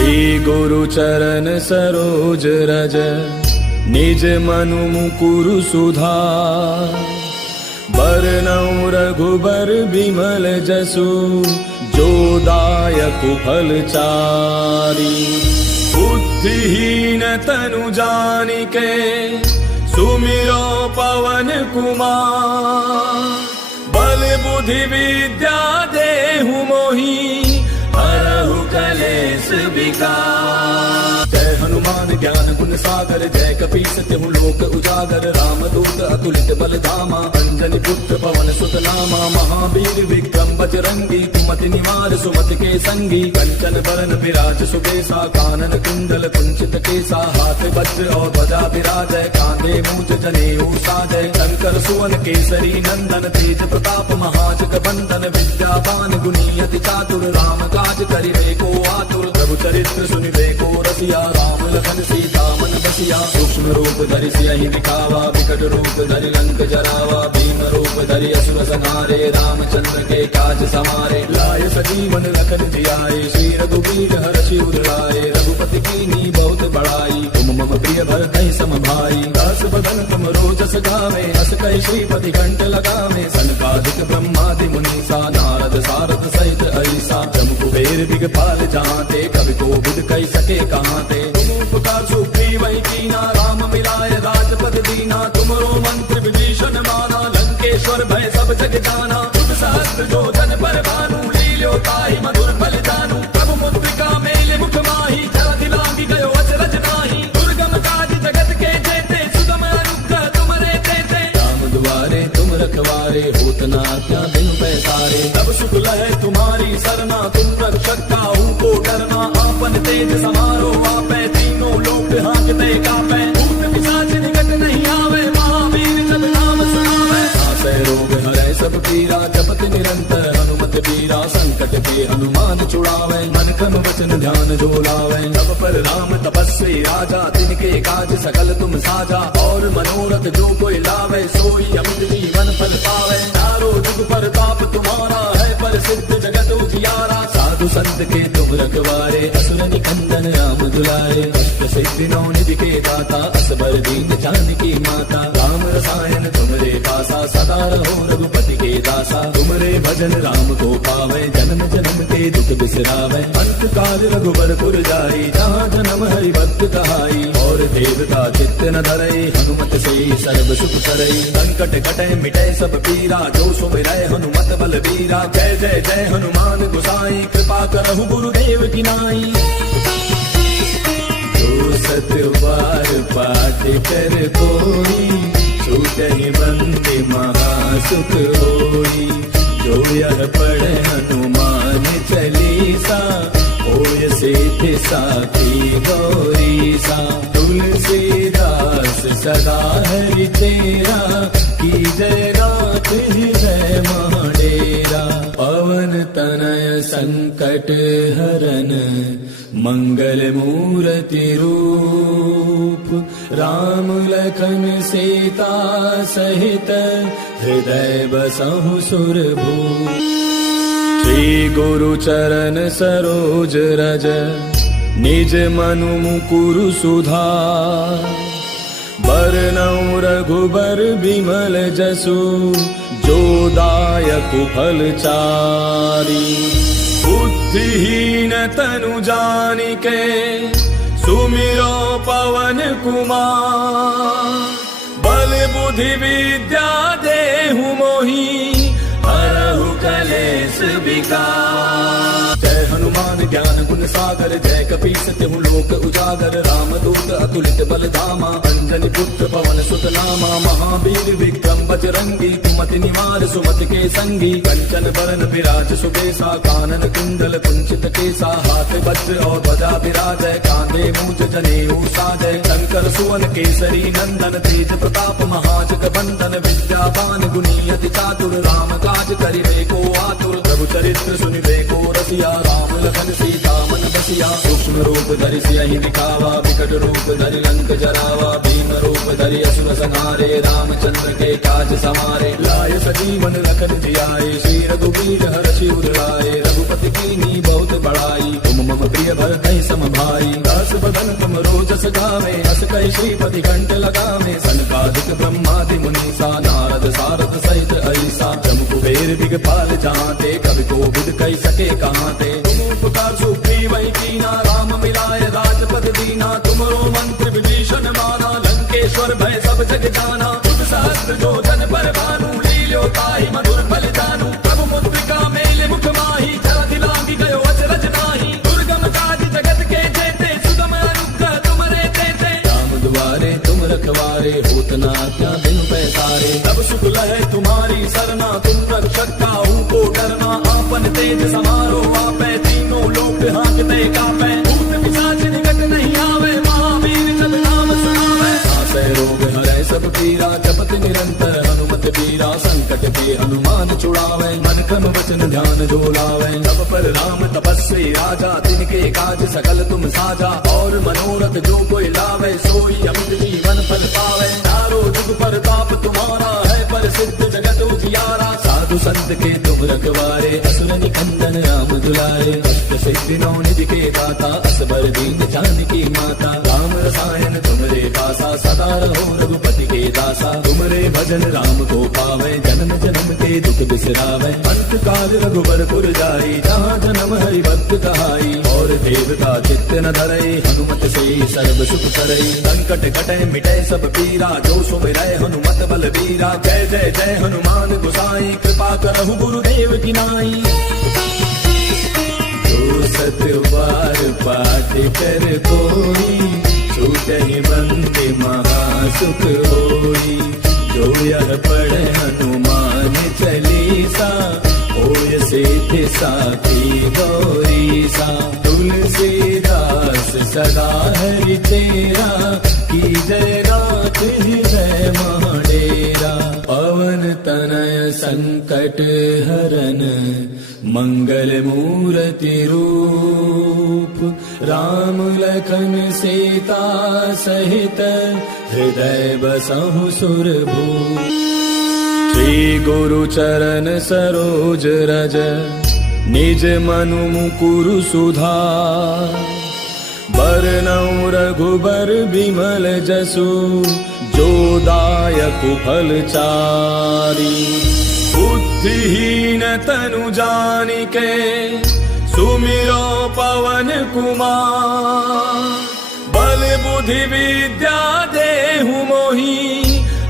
श्री गुरु चरण सरोज रज निज मनु मुकुरु सुधार। बरनउँ रघुबर बिमल जसु जो दायक फलचारी। बुद्धिहीन तनु जानिके सुमिरो पवन कुमार। बल बुद्धि विद्या देहु मोहि हरहु कलेश विकार। जय हनुमान ज्ञान गुण सागर जय कपीस तिहु लोक उजागर। रामदूत अतुलित बल धामा अंजनी पुत्र पवन सुत नामा। महावीर विक्रम बजरंगी कुमति निवार सुमति के संगी। कंचन बरन विराज सुबेसा कानन कुंडल कुंचित केसा। हाथ वज्र और ध्वजा विराजय कांधे मूंज जनेऊ साजय। शंकर सुवन केसरी नंदन तेज प्रताप महाजग बंदन। विद्यावान गुणी अति चातुर राम काज करिबे को आतुर। प्रभु चरित्र सुनिबे को रसिया राम लखन सीता मन बसिया। सूक्ष्म रूप धरि सियहि दिखावा विकट रूप धरि लंक जरावा। भीम रूप धरि असुर संहारे रामचंद्र के काज समारे। लाय सजीवन लखन जियाए श्री रघुवीर हरषि उर लाए। रघुपति कीन्ही बहुत बड़ाई तुम मम प्रिय भरतहि सम भाई। दास बदन तुम रोजस गावे हस कहि श्रीपति कंठ लगावे। सनकादिक ब्रह्मादि मुनीसा नारद सारद सहित ऐसा। जम कुबेर दिगपाल जहांते कवि कोविद कहि सके कहांते। तुम उपकार सुग्रीवहि कीना राम मिलाय राजपद दीना। तुमरो मंत्र विभीषण माना लंकेश्वर भय सब जग जाना। तुम सहस्त्र जो जन पर भानु लील्यो ताहि मधुर फल जानू। प्रभु मुद्रिका मेले मुख माहि जलधि लांघि गयो अचरज नाही। दुर्गम काज जगत के जेते सुगम अनुग्रह तुमरे तेते। राम दुआरे तुम रखवारे होत न आज्ञा बिनु पैसारे। तब सुख लहै तुम्हारी सरना तुम रक्षक काहू को डरना। आपन तेज समारो आपै तीनों लोक हांकते कापै। भूत पिशाच निकट नहीं आवे महावीर जब नाम सुनावे। नासै रोग हरै सब पीरा जपत निरंतर हनुमत बीरा। संकट के हनुमान छुड़ावे मन क्रम वचन ध्यान जो लावे। तब पर राम तपस्वी राजा तिनके काज सकल तुम साजा। और मनोरथ जो कोई लावे सोई अमित जीवन फल पावे। चारों जुग परताप तुम्हारा है प्रसिद्ध जगत उजियारा। साधु संत के तुम रखवारे असुर निकंदन राम दुलारे। अष्ट सिद्धि नौ निधि के दाता असबर दीन जानकी माता। राम रसायन तुमरे पासा सदा रहो रघुपति के दासा। तुमरे भजन राम को पावे जन्म जन्म के दुख बिसरावे। अंत काल रघुबर पुर जाई जहाँ जन्म हरि भक्त कहाई। और देवता चित्त न धरई हनुमत से सर्व सुख करई। संकट कटै मिटै सब पीरा जो सुमिरै हनुमत बल बीरा। जय जय जय हनुमान गोसाई कृपा करहु गुरुदेव की नाई। जो सत बार पाठ कर कोई छूटहि बंदे महासुख होई। जो यह पढ़े हनुमान चालीसा होय सिद्धि साखी गौरीसा। तुलसीदास सदा हरि तेरा की जय नाथ हृदय महाडेरा। पवन तनय संकट हरन मंगल मूर्ति रूप। राम लखन सीता सहित हृदय बसहु सुरभूप। श्री गुरु चरण सरोज रज निज मनु मुकुरु सुधार। बरनउँ रघुबर बिमल जसु जो दायक फलचारी। बुद्धिहीन तनु जानिके सुमिरो पवन कुमार। बल बुद्धि विद्या देहु मोहि हरहु कलेश विकार। जय हनुमान ज्ञान गुण सागर जय कपीस तिहु लोक उजागर। रामदूत अतुलित बल धामा अंजनी पुत्र पवन सुत नामा। महावीर विक्रम बजरंगी कुमति निवार सुमति के संगी। कंचन बरन विराज सुबेसा कानन कुंडल कुंचित केसा। हाथ वज्र और ध्वजा विराजय कांधे मूंज जनेऊ साजय। शंकर सुवन केसरी नंदन तेज प्रताप महाजग बंदन। विद्यावान गुणी अति चातुर राम काज करिबे को आतुर। प्रभु चरित्र सुनिबे को रसिया राम लखन सीता मन बसिया। सूक्ष्म रूप धरि सियहि दिखावा विकट रूप धरि लंक जरावा। भीम रूप धरि असुर संहारे रामचंद्र के काज समारे। लाय सजीवन लखन जियाए श्री रघुवीर हरषि उर लाए। रघुपति कीन्ही बहुत बड़ाई तुम मम प्रिय भरतहि सम भाई। दस बदन तुम रोजस गावे, अस कई श्रीपति कंठ लगावे। सनकादिक ब्रह्मादि मुनीसा, नारद सारद सहित ऐसा। जम कुबेर दिगपाल जहाँते, कवि कोविद कही सके कहाँ ते। तुम उपकार सुग्रीव वही कीना, राम मिलाए राजपद दीना। तुमरो मंत्र विभीषण माना, लंकेश्वर भय सब जग जाना। तुम सहस्त्र जो जन पर भानु, लील्यो ताहि मधुर फल जानू। प्रभु मुद्रिका मेले मुख माही, जरा दिलांगी गयो अचरज नाही। दुर्गम काज जगत के जेते, सुगम अनुग्रह तुमरे तेते। राम दुआरे तुम रखवारे, होत न आज्ञा बिनु पैसारे। तब सुख लहे तुम्हारी सरना, तुम रक्षक काहू को डरना। आपन तेज समारो आपै, तीनों लोक हांकते कापै। भूत पिशाच निकट नहीं आवे, महावीर जब नाम सुनावे। नासै रोग हरै सब पीरा, जपत निरंतर हनुमत बीरा। संकट के हनुमान छुड़ावे, मन क्रम वचन ध्यान जो लावे। तब पर राम तपस्वी राजा, तिनके काज सकल तुम साजा। और मनोरथ जो कोई लावे, सोई अमित जीवन फल पावे। चारों जुग परताप तुम्हारा है, प्रसिद्ध जगत उजियारा। साधु संत के तुम रखवारे, असुर निकंदन राम दुलारे। अष्ट सिद्धि नौ निधि के दाता, असबर दीन जानकी माता। राम रसायन तुमरे पासा, सदा रहो रघुपति के दासा। तुमरे भजन राम को पावे, जन्म जन्म के दुख बिसरावे। अंत काल रघुबर पुर जाई, जहाँ जन्म हरि भक्त कहाई। और देवता चित्त न धरई, हनुमत से सर्व सुख करई। संकट कटे मिटे सब पीरा, जो सुमिरै हनुमत बल बीरा। जय जय जय हनुमान गोसाई, कृपा करहु गुरुदेव की नाई। जो सत बार पाठ कर कोई, छूटहि बंदे महासुख होई। जो यह पढ़े हनुमान चालीसा, होय सिद्धि साखी गौरीसा। तुलसीदास सदा हरि तेरा, की जय नाथ हृदय महडेरा। पवन तनय संकट हरन, मंगल मूर्ति रूप। राम लखन सीता सहित, हृदय बसहु सुरभूप। श्री गुरु चरण सरोज रज, निज मनु मुकुरु सुधार। बरनउँ रघुबर बिमल जसु, जो दायक फल चारी। बुद्धिहीन तनु जानिके, सुमिरो पवन कुमार। बल बुद्धि विद्या देहु मोहि,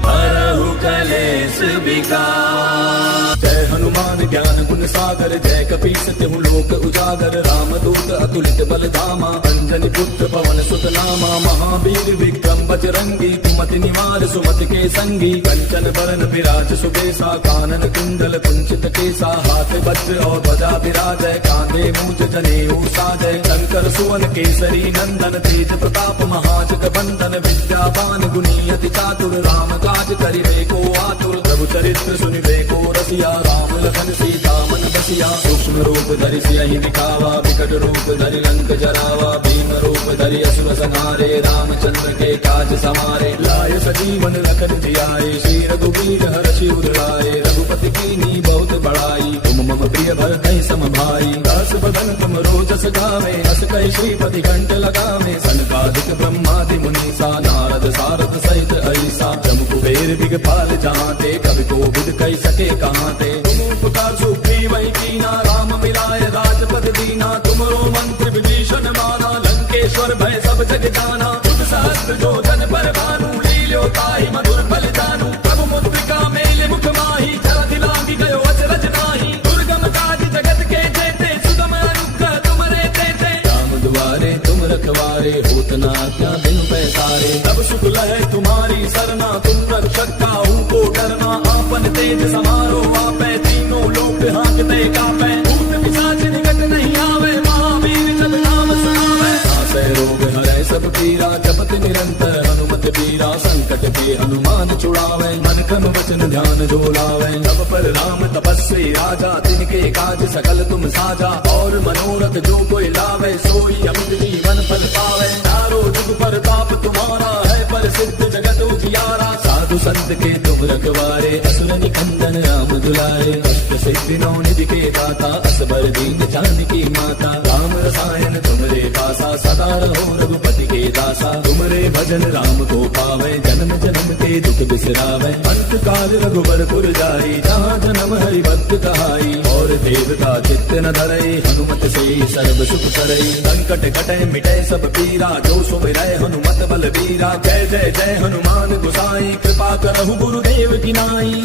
हरहु कलेश विकार। जय हनुमान ज्ञान गुण सागर, जय कपीस तिहु लोक उजागर। रामदूत अतुलित बल धामा, अंजनी पुत्र पवन सुत नामा। महावीर विक्रम बजरंगी, कुमति निवार सुमति के संगी। कंचन बरन विराज सुबेसा, कानन कुंडल कुंचित केसा। हाथ वज्र और ध्वजा विराजय, कांधे मूज जनेऊ साजय। शंकर सुवन केसरी नंदन, तेज प्रताप महाजग बंदन। विद्यावान गुणी अति चातुर, राम काज करिबे को आतुर। प्रभु चरित्र सुनिबे को रसिया, राम लखन सीता मन बसिया। सूक्ष्म रूप धरि सियहि दिखावा, विकट रूप धरि लंक जरावा। भीम रूप धरि असुर संहारे, रामचंद्र के काज समारे। लाय सजीवन लखन जियाए, श्री रघुवीर हरषि उर लाए। रघुपति कीन्ही बहुत बड़ाई, तुम मम प्रिय भरतहि सम भाई। दस बदन तुम रोजस गावे, अस कहि श्रीपति कंठ लगावे। सनकादिक ब्रह्मादि मुनीसा, नारद सारद सहित ऐसा। जम कुबेर दिगपाल जहाँते, कवि कोविद कही सके कहाँ ते। तुम उपकार सुग्रीव वही कीना, राम मिलाए राजपद दीना। तुमरो मंत्र विभीषण माना, लंकेश्वर भय सब जग जाना। तुम सहस्त्र जो जन पर भानु, लील्यो ताहि मधुर फल जानू। प्रभु मुद्रिका मेले मुख माही, जरा दिलांगी गयो अचरज नाही। दुर्गम काज जगत के जेते, सुगम अनुग्रह तुमरे तेते। राम दुआरे तुम रखवारे, होत न आज्ञा बिनु पैसारे। तब सुख लहे तुम्हारी सरना, तुम रक्षक काहू को डरना। आपन तेज समारो आपै, तीनों लोक हांकते कापै। भूत पिशाच निकट नहीं आवे, महावीर जब नाम सुनावे। नासै रोग हरै सब पीरा, जपत निरंतर हनुमत बीरा। संकट के हनुमान छुड़ावे, मन क्रम वचन ध्यान जो लावे। तब पर राम तपस्वी राजा, तिनके काज सकल तुम साजा। और मनोरथ जो कोई लावे, सोई अमित जीवन फल पावे। चारों जुग परताप तुम्हारा है, प्रसिद्ध जगत उजियारा। साधु संत के तुम रखवारे, असुर असुर निकंदन राम दुलारे, अष्ट सिद्धि नौ निधि के दाता, असबर दीन जानकी माता। राम रसायन तुमरे पासा, सदा रहो रघुपति के दासा। तुमरे भजन राम को पावे, जन्म जन्म के दुख बिसरावे। अंत काल रघुबर पुर जाई, जहाँ जन्म हरि भक्त कहाई। और देवता चित्त न धरई, हनुमत से सर्व सुख करई। संकट कटे मिटे सब पीरा, जो सुमिरै हनुमत बल बीरा। जय जय जय हनुमान गोसाई, कृपा करहु गुरुदेव की नाई।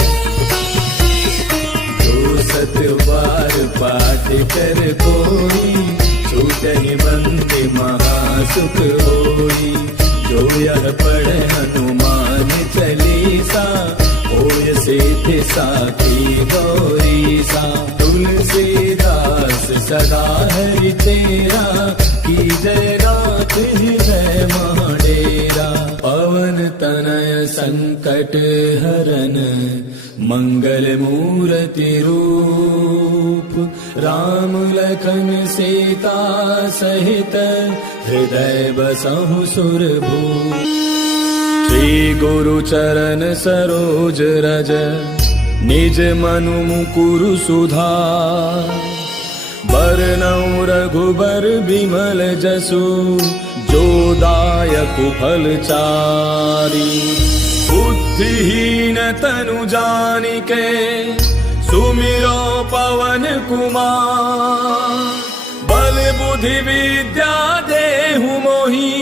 जो सत बार पाठ कर कोई, छूटहि बंदे महासुख होई। जो यह पढ़े हनुमान चालीसा, होय सिद्धि साखी गौरीसा। तुलसीदास सदा हरि तेरा, की जय नाथ हृदय महाडेरा। पवन तनय संकट हरन, मंगल मूर्ति रूप। राम लखन सीता सहित, हृदय बसहु सुरभूप। श्री गुरु चरण सरोज रज, निज मनु मुकुरु सुधार। बरनउँ रघुबर बिमल जसु, जो दायक फल चारि। बुद्धिहीन तनु जानिके, सुमिरो पवन कुमार। बल बुद्धि विद्या देहु मोहि,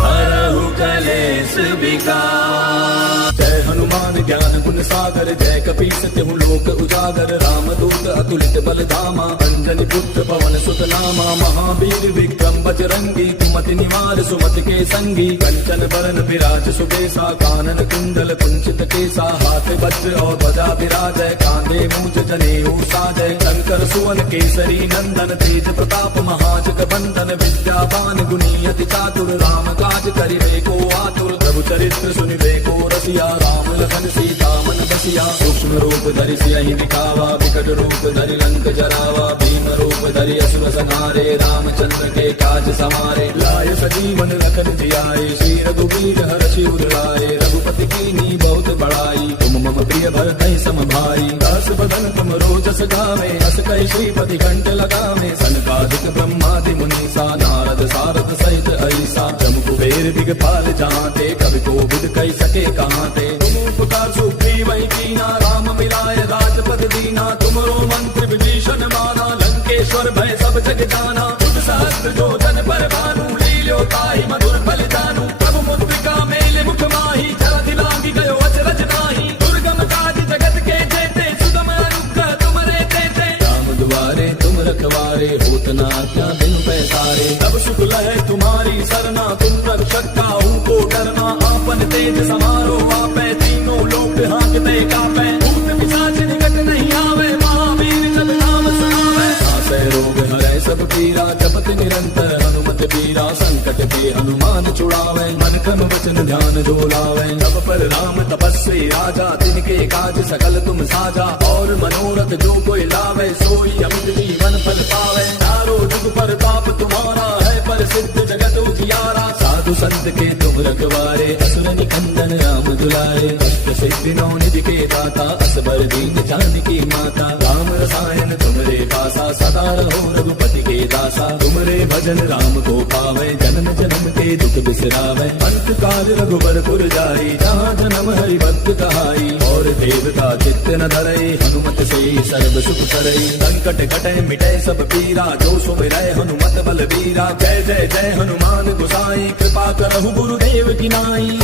हरहु कलेश विकार। जय हनुमान ज्ञान गुण सागर, जय कपीस तिहु लोक उजागर। रामदूत अतुलित बल धामा, अंजनी पुत्र पवन सुत नामा। महावीर विक्रम बजरंगी, कुमति निवार सुमति के संगी। कंचन बरन विराज सुबेसा, कानन कुंडल कुंचित केसा। हाथ वज्र और ध्वजा विराजय, कांधे मूज जनेऊ साजय। शंकर सुवन केसरी नंदन, तेज प्रताप महाजग बंदन। विद्यावान गुणी अति चातुर, राम काज करिबे को आतुर। प्रभु चरित्र सुनिबे को रसिया, राम लखन सीता मन बसिया। सूक्ष्म रूप धरि सियहि दिखावा, विकट रूप धरि लंक जरावा। भीम रूप धरि असुर संहारे, रामचंद्र के काज समारे। लाय सजीवन लखन जियाए, श्री रघुवीर हरषि उर लाए। रघुपति कीन्ही बहुत बड़ाई, तुम मम प्रिय भरतहि सम भाई। दास बदन तुम रोजस गावे, अस कहि श्रीपति कंठ लगावे। सनकादिक ब्रह्मादि मुनीसा, नारद सारद सहित ऐसा। जम कुबेर दिगपाल जहाँते, कवि कोविद कहि सके कहाँते। तुम उपकार सुग्रीवहि कीना, राम मिलाय राजपद दीना। तुमरो मंत्र विभीषण माना, लंकेश्वर भय सब जग जाना। तुझ सहस्त्र जो जन पर भानु, लील्यो ताहि मधुर फल जानू। प्रभु मुद्रिका मेले मुख माहि, जलधि लांघि गयो अचरज नाहि। दुर्गम काज जगत के जेते, सुगम अनुग्रह तुमरे तेते। राम दुआरे तुम रखवारे, होत न आज्ञा बिनु पैसारे। तब सुख लहै तुम्हारी सरना, तुम रक्षक काहू को डरना। आपन तेज समारो आपै, तीनों लोक हांकते कापै। भूत पिशाच निकट नहीं आवे, महावीर जब नाम सुनावे। नासै रोग हरै सब पीरा, जपत निरंतर हनुमत बीरा। संकट के हनुमान छुड़ावे, मन क्रम वचन ध्यान जो लावे। तब पर राम तपस्वी राजा, तिनके काज सकल तुम साजा। और मनोरथ जो कोई लावे, सोई अमित जीवन फल पावे। चारों जुग पर ताप तुम्हारा है, प्रसिद्ध जगत उजियारा। साधु संत के तुम रखवारे, असुर निकंदन राम दुलारे। अष्ट सिद्धि नौ निधि के दाता, असबर दीन जानकी माता। राम रसायन तुमरे पासा, सदा रहो रघुपति के दासा। तुमरे भजन राम को पावे, जन्म जन्म के दुख बिसरावे। अंत काल रघुबर पुर जाई, जहाँ जन्म हरि भक्त कहाई। और देवता चित्त न धरई, हनुमत से सर्व सुख करई। संकट कटे मिटे सब पीरा, जो सुमिरै हनुमत बल बीरा। जय जय जय हनुमान गोसाई, कृपा करहु गुरुदेव की नाई।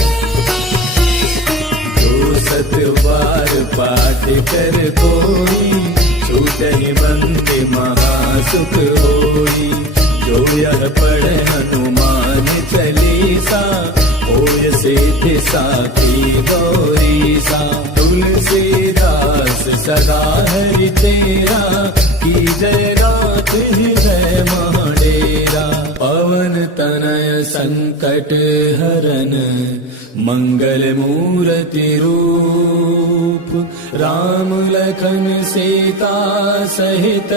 जो सत बार पाठ कर कोई, छूटहि बंदे महासुख होई। जो यह पढ़े हनुमान चालीसा, होय सिद्धि साखी गौरीसा। तुलसीदास सदा हरि तेरा, की जय नाथ हृदय महाडेरा। पवन तनय संकट हरन, मंगल मूर्ति रूप। राम लखन सीता सहित,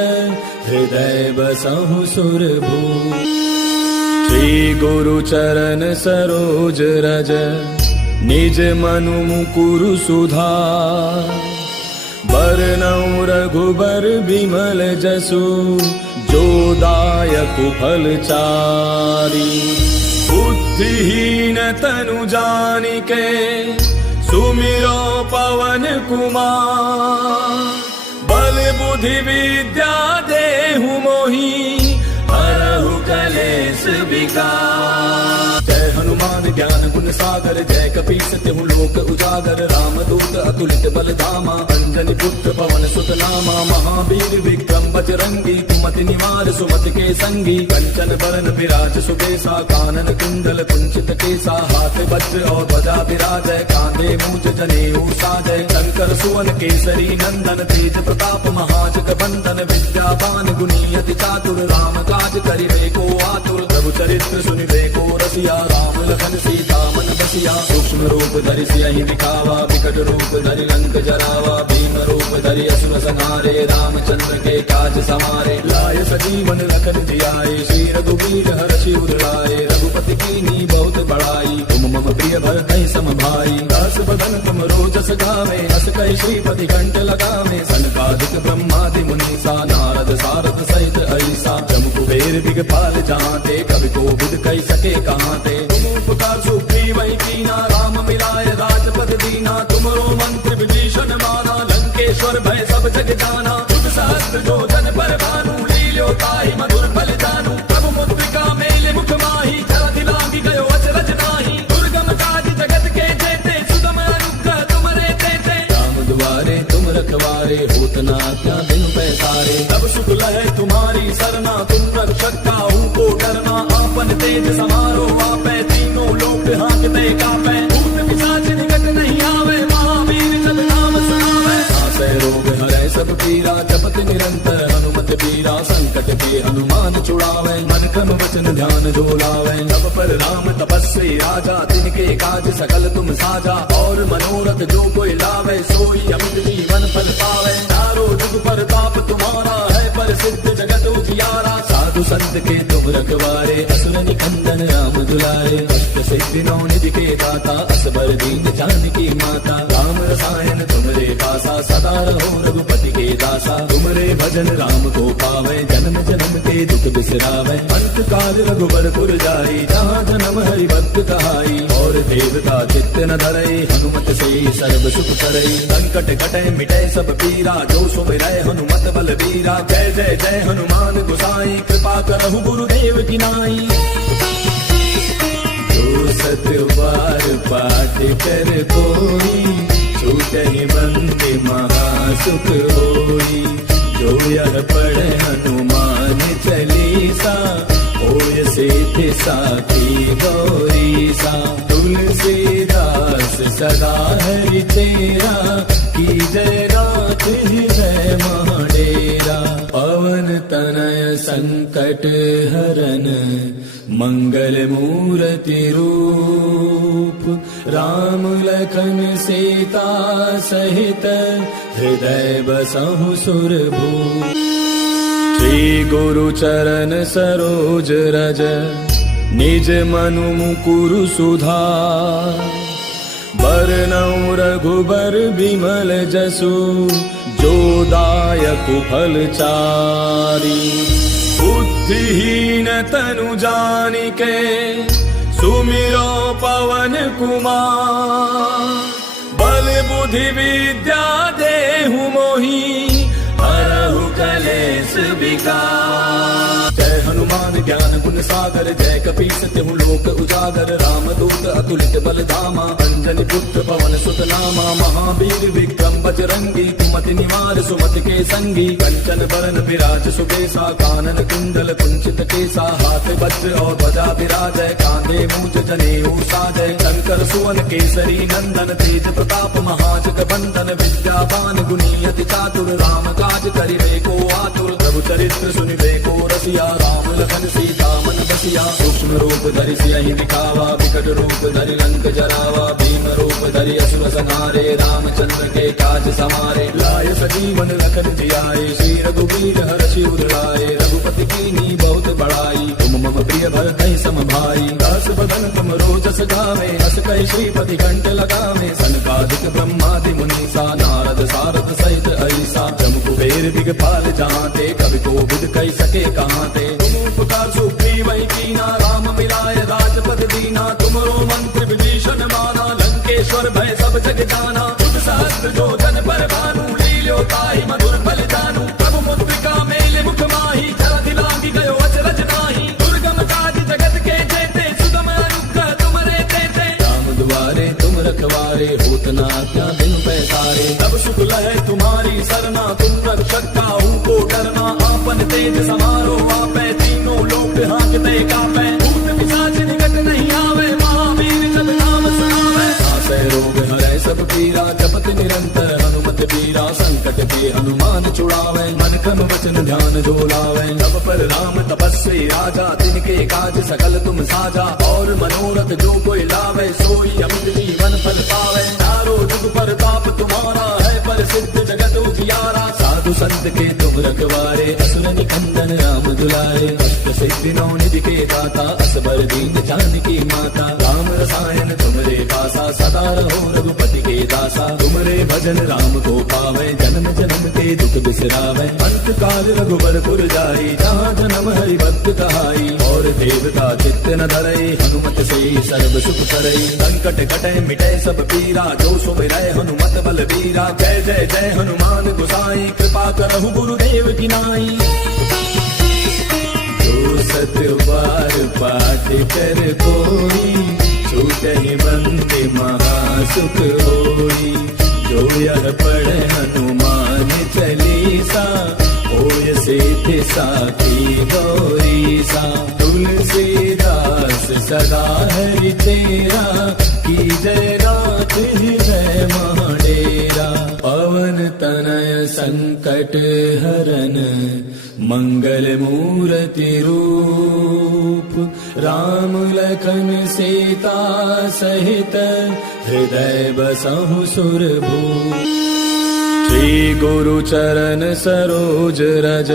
हृदय बसहु सुरभूप। श्री गुरु चरण सरोज रज, निज मनु मुकुरु सुधार। वरनौ रघुबर बिमल जसु जो दायक फलचारी। बुद्धिहीन तनु जानिके सुमिरो पवन कुमार। बल बुद्धि विद्या देहु मोहि हरहु कलेश विकार। जय हनुमान ज्ञान गुण सागर जय कपीस तिहु लोक उजागर। रामदूत अतुलित बल धामा अंजनी पुत्र पवन सुत नामा। महावीर विक्रम बजरंगी कुमति निवार सुमति के संगी। कंचन बरन विराज सुबेसा कानन कुंडल कुंचित केसा। हाथ वज्र और ध्वजा विराजय कांधे मूंज जनेऊ साजय। शंकर सुवन केसरी नंदन तेज प्रताप महाजग बंदन। विद्यावान गुणी अति चातुर राम काज करिबे को आतुर। प्रभु चरित्र सुनिबे को रसिया राम लखन सीता मन बसिया। सूक्ष्म रूप धरि सियहि दिखावा विकट रूप धरि लंक जरावा। भीम रूप धरि असुर संहारे रामचंद्र के काज समारे। लाय सजीवन लखन जियाए श्री रघुवीर हर्षि उर लाए। रघुपति कीन्ही बहुत बड़ाई तुम मम प्रिय भरतहि सम भाई। दास बदन तुम रोजस गावे हस कहि श्रीपति कंठ लगावे। सनकादिक ब्रह्मादि मुनीसा नारद सारद सहित ऐसा। जम कुबेर दिगपाल जहांते कवि कोविद कहि सके कहांते। तुम उपकार सुग्रीवहि कीना राम मिलाय राजपद दीना। तुमरो मंत्र विभीषण माना लंकेश्वर भय सब जग जाना। तुम सहस्त्र जो जन पर भानु लील्यो ताहि मधुर फल जानू। प्रभु मुद्रिका मेले मुख माहि जलधि लांघि गयो अचरज नाही। दुर्गम काज जगत के जेते सुगम अनुग्रह तुमरे तेते। राम दुआरे तुम रखवारे होत न आज्ञा बिनु पैसारे। तब सुख लहै तुम्हारी सरना तुम रक्षक काहू को डरना। आपन तेज समारो आपै तीनों लोक हांकते कापै। भूत पिशाच निकट नहीं आवे महावीर जब नाम सुनावे। नासै रोग हरै सब पीरा जपत निरंतर हनुमत पीरा। संकट के हनुमान छुड़ावे मन क्रम वचन ध्यान जो लावे। तब पर राम तपस्वी राजा तिनके काज सकल तुम साजा। और मनोरथ जो कोई लावे सोई अमित जीवन फल पावे। चारों जुग पर ताप तुम्हारा है प्रसिद्ध जगत उजियारा। साधु संत के तुम रखवारे असुर निकंदन राम दुलारे। अष्ट सिद्धि नौ निधि के दाता असबर दीन जानकी माता। राम रसायन तुमरे पासा सदा रहो रघुपति के दासा। तुमरे भजन राम को पावे जन्म जन्म के दुख बिसरावे। अंत काल रघुबर पुर जाई जहाँ जन्म हरि भक्त कहाई। और देवता चित्त न धरई हनुमत से सर्व सुख करई। संकट कटै मिटै सब पीरा जो सुमिरै हनुमत बल बीरा। जय जय जय हनुमान गोसाई कृपा करहु गुरुदेव की नाई। जो सत बार पाठ कर कोई छूटहि बंदे महासुख होई। जो यह पढ़े हनुमान चालीसा होय सिद्धि साखी गौरीसा। तुलसीदास सदा हरि तेरा की जय नाथ हृदय महाडेरा। पवन तनय संकट हरन मंगल मूर्ति रूप। राम लखन सीता सहित हृदय बसहु सुरभूप। श्री गुरु चरण सरोज रज निज मनु मुकुरु सुधार। वरनौ रघुबर बिमल जसु जो दायक फलचारी। बुद्धिहीन तनु जानिके सुमिरो पवन कुमार। बल बुद्धि विद्या देहु मोहि हरहु कलेश विकार। जय हनुमान ज्ञान गुण सागर जय कपीस तिहु लोक उजागर। रामदूत अतुलित बल धामा अंजनी पुत्र पवन सुत नामा। महावीर विक्रम बजरंगी कुमति निवार सुमति के संगी। कंचन बरन विराज सुबेसा कानन कुंडल कुंचित केसा। हाथ वज्र और ध्वजा विराजय कांधे मूंज जनेऊ साजय। शंकर सुवन केसरी नंदन तेज प्रताप महाजग बंदन। विद्यावान गुणी अति चातुर राम काज करिबे को आतुर। प्रभु चरित्र सुनिबे को रसिया राम लखन सीता मन बसिया। सूक्ष्म रूप धरि सियहि दिखावा विकट रूप धरि लंक जरावा। भीम रूप धरि असुर संहारे रामचंद्र के काज समारे। लाय सजीवन लखन जियाए श्री रघुवीर हर्षि उर लाए। रघुपति कीन्ही बहुत बड़ाई तुम मम प्रिय भरतहि सम भाई। दास बदन तुम रोजस गावे हस कहि श्रीपति कंठ लगावे। सनकादिक ब्रह्मादि मुनीसा नारद सारद सहित कुबेर दिगपाल जहाँ ते, कवि कोविद कही सके कहाँ ते। तुम उपकार सुग्रीवहि कीना, राम मिलाय राजपद दीना। तुमरो मंत्र विभीषण माना, लंकेश्वर भय सब जग जाना। तुझ सहस्त्र जो जन पर भानु, लील्यो ताहि मधुर फल जानू। प्रभु मुद्रिका मेले मुख माही, जलधि लांघि गयो अचरज नाही। दुर्गम काज जगत के जेते, सुगम अनुग्रह तुमरे तेते। राम दुआरे तुम रखवारे, होत न आज्ञा बिनु पैसारे। तब सुख लहै तुम्हारी सरना, तुम रक्षक काहू को डरना। आपन तेज समारो आपै, तीनों लोक हांकते कापै। भूत पिशाच निकट नहीं आवे, महावीर जब नाम सुनावे। नासै रोग हरै सब पीरा, जपत निरंतर हनुमत बीरा। संकट के हनुमान छुड़ावे, मन क्रम वचन ध्यान जो लावे। तब पर राम तपस्वी राजा, तिनके काज सकल तुम साजा। और मनोरथ जो कोई लावे, सोई अमित जीवन फल पावे। चारों जुग पर ताप तुम्हारा है, प्रसिद्ध जगत उजियारा। साधु संत के तुम रखवारे, असुर निकंदन राम दुलारे। अष्ट सिद्धि नौ निधि के दाता, असबर दीन जानकी माता। राम रसायन तुमरे पासा, सदा रहो रघुपति के दासा। तुमरे भजन राम को पावे, जन्म जन्म के दुख बिसरावे। अंत काल रघुबर पुर जाई, जहाँ जन्म हरि भक्त कहाई। और देवता चित्त न धरई, हनुमत से सर्व सुख करई। संकट कटे मिटे सब पीरा, जो सुमिरै हनुमत बल बीरा। जय जय जय हनुमान गोसाई, कृपा करहु गुरुदेव की नाई। जो सत बार पाठ कर कोई, छूटहि बंदे महासुख होई। जो यह पढ़े हनुमान चालीसा, होय सिद्धि साखी गौरीसा। तुलसीदास सदा हरि तेरा, की जय नाथ हृदय महाडेरा। पवन तनय संकट हरन, मंगल मूर्ति रूप। राम लखन सीता सहित, हृदय बसहु सुरभूप। श्री गुरु चरण सरोज रज,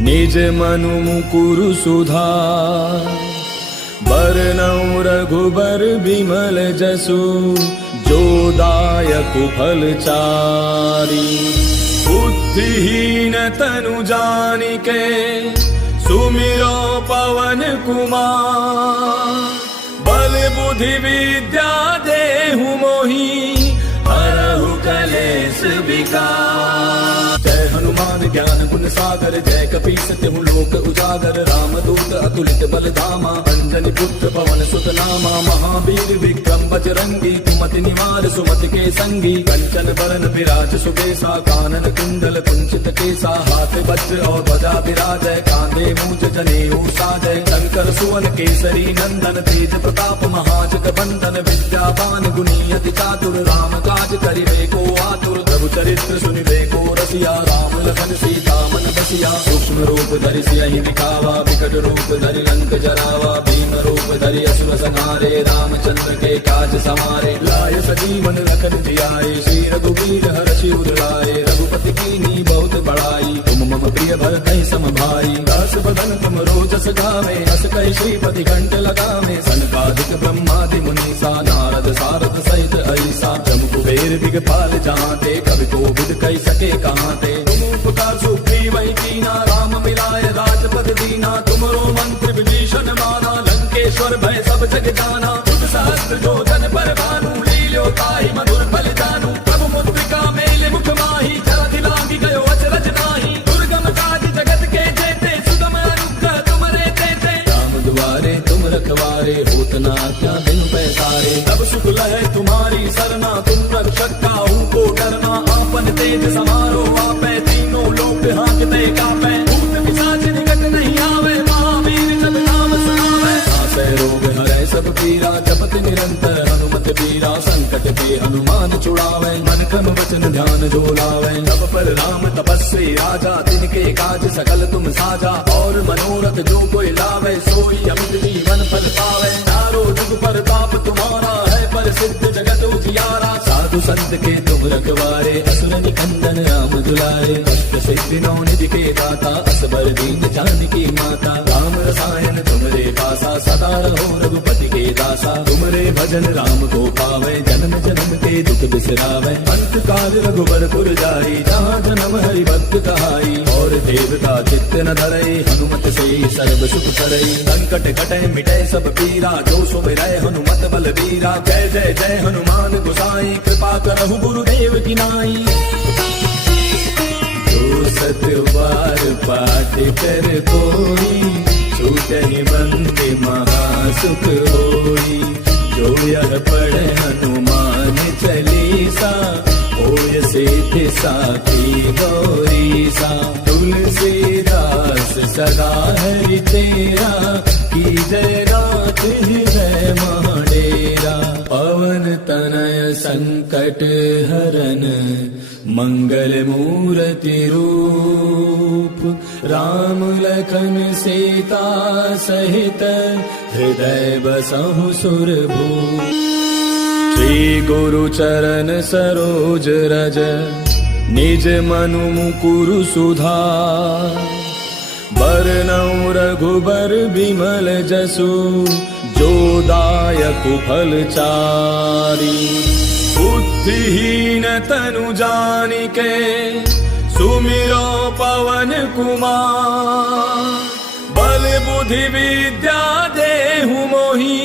निज मनु मुकुरु सुधार। बरनउँ रघुबर बिमल जसु, जो दायक फल चारि। बुद्धिहीन तनु जानिके, सुमिरो पवन कुमार। बल बुद्धि विद्या देहु मोहि, हरहु कलेश विकार। जय हनुमान ज्ञान गुण सागर, जय कपीस तिहु लोक उजागर। रामदूत अतुलित बल धामा, अंजनी पुत्र पवन सुत नामा। महावीर विक्रम बजरंगी, कुमति निवार सुमति के संगी। कंचन बरन विराज सुबेसा, कानन कुंडल कुंचित केसा। हाथ वज्र और ध्वजा विराजय, कांधे मूज जनेऊ साजय। शंकर सुवन केसरी नंदन, तेज प्रताप महाजग बंदन। विद्यावान गुणी अति चातुर, राम काज करिबे को आतुर। प्रभु चरित्र सुनिबे को रसिया, राम लखन सीता मन बसिया। सूक्ष्म रूप धरि सियहि दिखावा, विकट रूप धरि लंक जरावा। भीम रूप धरि असुर संहारे, रामचंद्र के काज समारे। लाय सजीवन लखन जियाए, श्री रघुवीर हरषि उर लाए। रघुपति कीन्ही बहुत बड़ाई, तुम मम प्रिय भरतहि सम भाई। दास बदन तुम रोजस गावे, हस कहि श्रीपति कंठ लगावे। सनकादिक ब्रह्मादि मुनीसा, नारद सारद सहित ऐसा। जम कुबेर दिगपाल जहाँ ते, कवि कोविद कही सके कहाँ ते। तुम उपकार सुग्रीवहि कीना, राम मिलाय राजपद दीना। तुमरो मंत्र विभीषण माना, लंकेश्वर भय सब जग जाना। तुझ सहस्त्र जो जन पर भानु, लील्यो ताहि मधुर फल जानू। प्रभु मुद्रिका मेले मुख माही, जलधि लांघि गयो अचरज नाही। दुर्गम काज जगत के जेते, सुगम अनुग्रह तुमरे तेते। राम दुआरे तुम रखवारे, होत न आज्ञा बिनु पैसारे। तब सुख लहै तुम्हारी सरना, तुम रक्षक काहू को डरना। आपन तेज समारो आपै, तीनों लोक हांकते कापै। भूत पिशाच निकट नहीं आवे, महावीर जब नाम सुनावे। नासै रोग हरै सब पीरा, जपत निरंतर हनुमत बीरा। संकट के हनुमान छुड़ावे, मन क्रम वचन ध्यान जो लावे। तब पर राम तपस्वी राजा, तिनके काज सकल तुम साजा। और मनोरथ जो कोई लावे, सोई अमित जीवन फल पावे। चारों जुग पर ताप तुम्हारा है, प्रसिद्ध जगत उजियारा। साधु संत के तुम रखवारे, असुर निकंदन राम दुलारे। अष्ट सिद्धि नौ निधि के दाता, असबर दीन जानकी माता। राम रसायन तुमरे पास, पासा, सदा रहो रघुपति के दासा। तुमरे भजन राम को पावे, जन्म जन्म के दुख बिसरावे। अंत काल रघुबर पुर जाई, जहाँ जन्म हरि भक्त कहाई। और देवता चित्त न धरई, हनुमत से सर्व सुख करई। संकट कटे मिटे सब पीरा, जो सुमिरै हनुमत बलबीरा। जय जय जय हनुमान गोसाई, कृपा करहु गुरुदेव की नाई। जो सत बार पाठ कर कोई, छूटहि बंदे महासुख होई। जो यह पढ़े हनुमान चालीसा, होय सिद्धि साखी गौरीसा। तुलसीदास सदा हरि तेरा, की जय नाथ हृदय महाडेरा। पवन तनय संकट हरन, मंगल मूर्ति रूप। राम लखन सीता सहित, हृदय बसहु सुरभूप। श्री गुरु चरण सरोज रज, निज मनु मुकुरु सुधार। बरनउँ रघुबर बिमल जसु, जो दायक फल चारि। बुद्धिहीन तनु जानिके, सुमिरो पवन कुमार। बल बुद्धि विद्या देहु मोहि,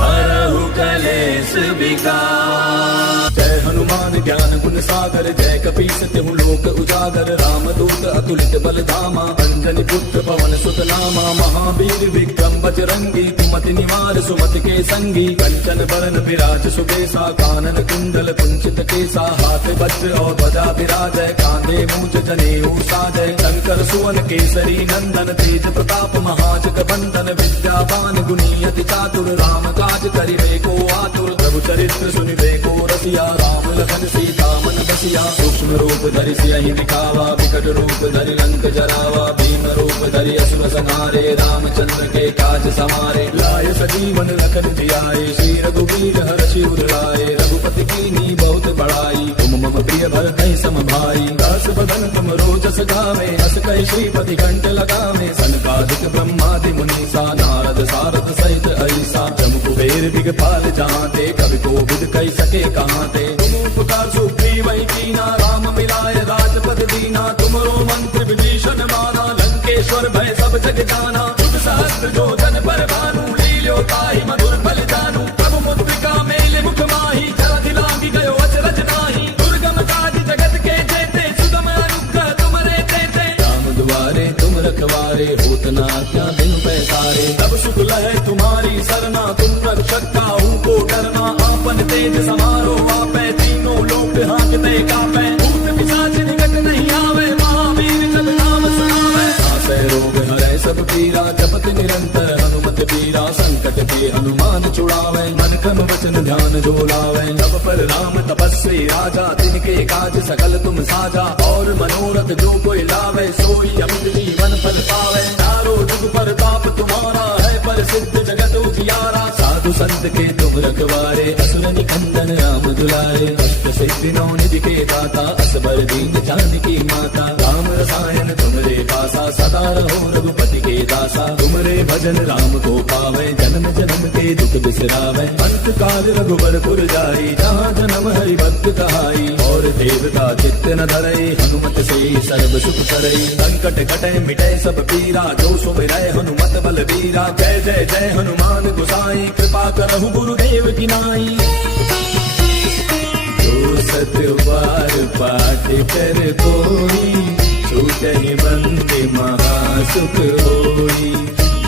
हरहु कलेश विकार। जय हनुमान ज्ञान गुण सागर, जय कपीस तिहु लोक उजागर। रामदूत अतुलित बल धामा, अंजनी पुत्र पवन सुत नामा। महावीर विक्रम बजरंगी, कुमति निवार सुमति के संगी। कंचन बरन विराज सुबेसा, कानन कुंडल कुंचित केसा। हाथ वज्र और ध्वजा विराजय, कांधे मूंज जनेऊ साजय। शंकर सुवन केसरी नंदन, तेज प्रताप महाजग बंदन। विद्यावान गुणी अति चातुर, राम काज करिबे को आतुर। प्रभु चरित्र सुनिबे को रसिया, राम लखन सीता मन बसिया। सूक्ष्म रूप धरि सियहि दिखावा, विकट रूप धरि लंक जरावा। भीम रूप धरि असुर संहारे, रामचंद्र के काज समारे। लाय सजीवन लखन जियाए, श्री रघुवीर हर्षि उर लाए। रघुपति कीन्ही बहुत बड़ाई, तुम मम प्रिय भरतहि सम भाई। दास बदन तुम रोजस गावे, हस कहि श्रीपति कंठ लगावे। सनकादिक ब्रह्मादि मुनीसा, नारद सारद सहित ऐसा। जम कुबेर दिगपाल जहाँते, कवि कोविद कहि सके कहाँते। तुम उपकार सुग्रीवहि कीना, राम मिलाय राजपद दीना। तुमरो मंत्र विभीषण माना, लंकेश्वर भय सब जग जाना। तुम सहस्त्र जो जन पर भानु, लील्यो ताहि मधुर फल जानू। प्रभु मुद्रिका मेले मुख माहि, जलधि लांघि गयो अचरज नाहि। दुर्गम काज जगत के जेते, सुगम अनुग्रह तुमरे तेते। राम दुआरे तुम रखवारे, होत न आज्ञा बिनु पैसारे। तब सुख लहै तुम्हारी सरना, तुम रक्षक काहू को डरना। आपन तेज समारो आपै, तीनों लोक हांकते कापै। भूत पिशाच निकट नहीं आवे, महावीर जब नाम सुनावे। नासै रोग हरै सब पीरा, जपत निरंतर हनुमत पीरा। संकट के हनुमान छुड़ावे, मन क्रम वचन ध्यान जो लावे। तब पर राम तपस्वी राजा, तिनके काज सकल तुम साजा। और मनोरथ जो कोई लावे, सोई अमित जीवन फल पावे। चारों जुग परताप तुम्हारा है, प्रसिद्ध जगत उजियारा। साधु संत के तुम रखवारे, असुर निकंदन राम दुलारे। अष्ट सिद्धि नौ निधि के दाता, असबर दीन जानकी माता। राम रसायन तुमरे पासा, सदा रहो रघुपति के दासा। तुमरे भजन राम को पावे, जन्म जन्म के दुख बिसरावे। अंत काल रघुबर पुर जाई, जहाँ जन्म हरि भक्त कहाई। और देवता चित्त न धरई, हनुमत से सर्व सुख करई। संकट कटे मिटे सब पीरा, जो सुमिरै हनुमत बलबीरा। जय जय जय हनुमान गोसाई, कृपा करहु गुरुदेव की नाई। जो सत बार पाठ कर कोई, छूटहि बंदे महासुख होई।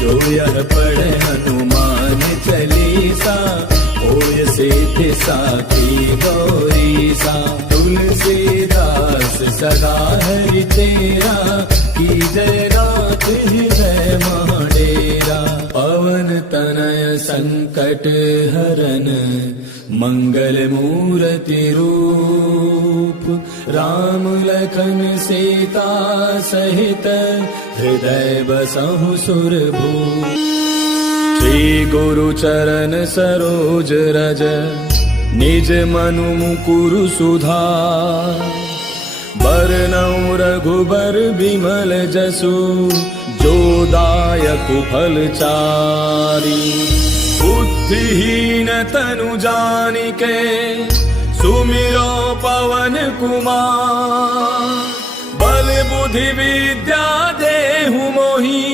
जो यह पढ़े हनुमान चालीसा, होय सिद्धि साखी गौरीसा। तुलसीदास सदा हरि तेरा, की जय नाथ हृदय महाडेरा। पवन तनय संकट हरन, मंगल मूर्ति रूप। राम लखन सीता सहित, हृदय बसहु सुरभूप। श्री गुरु चरण सरोज रज, निज मनु मुकुरु सुधार। बरनउँ रघुबर बिमल जसु जो दायक फलचारी। बुद्धिहीन तनु जानिके सुमिरो पवन कुमार। बल बुद्धि विद्या देहु मोहि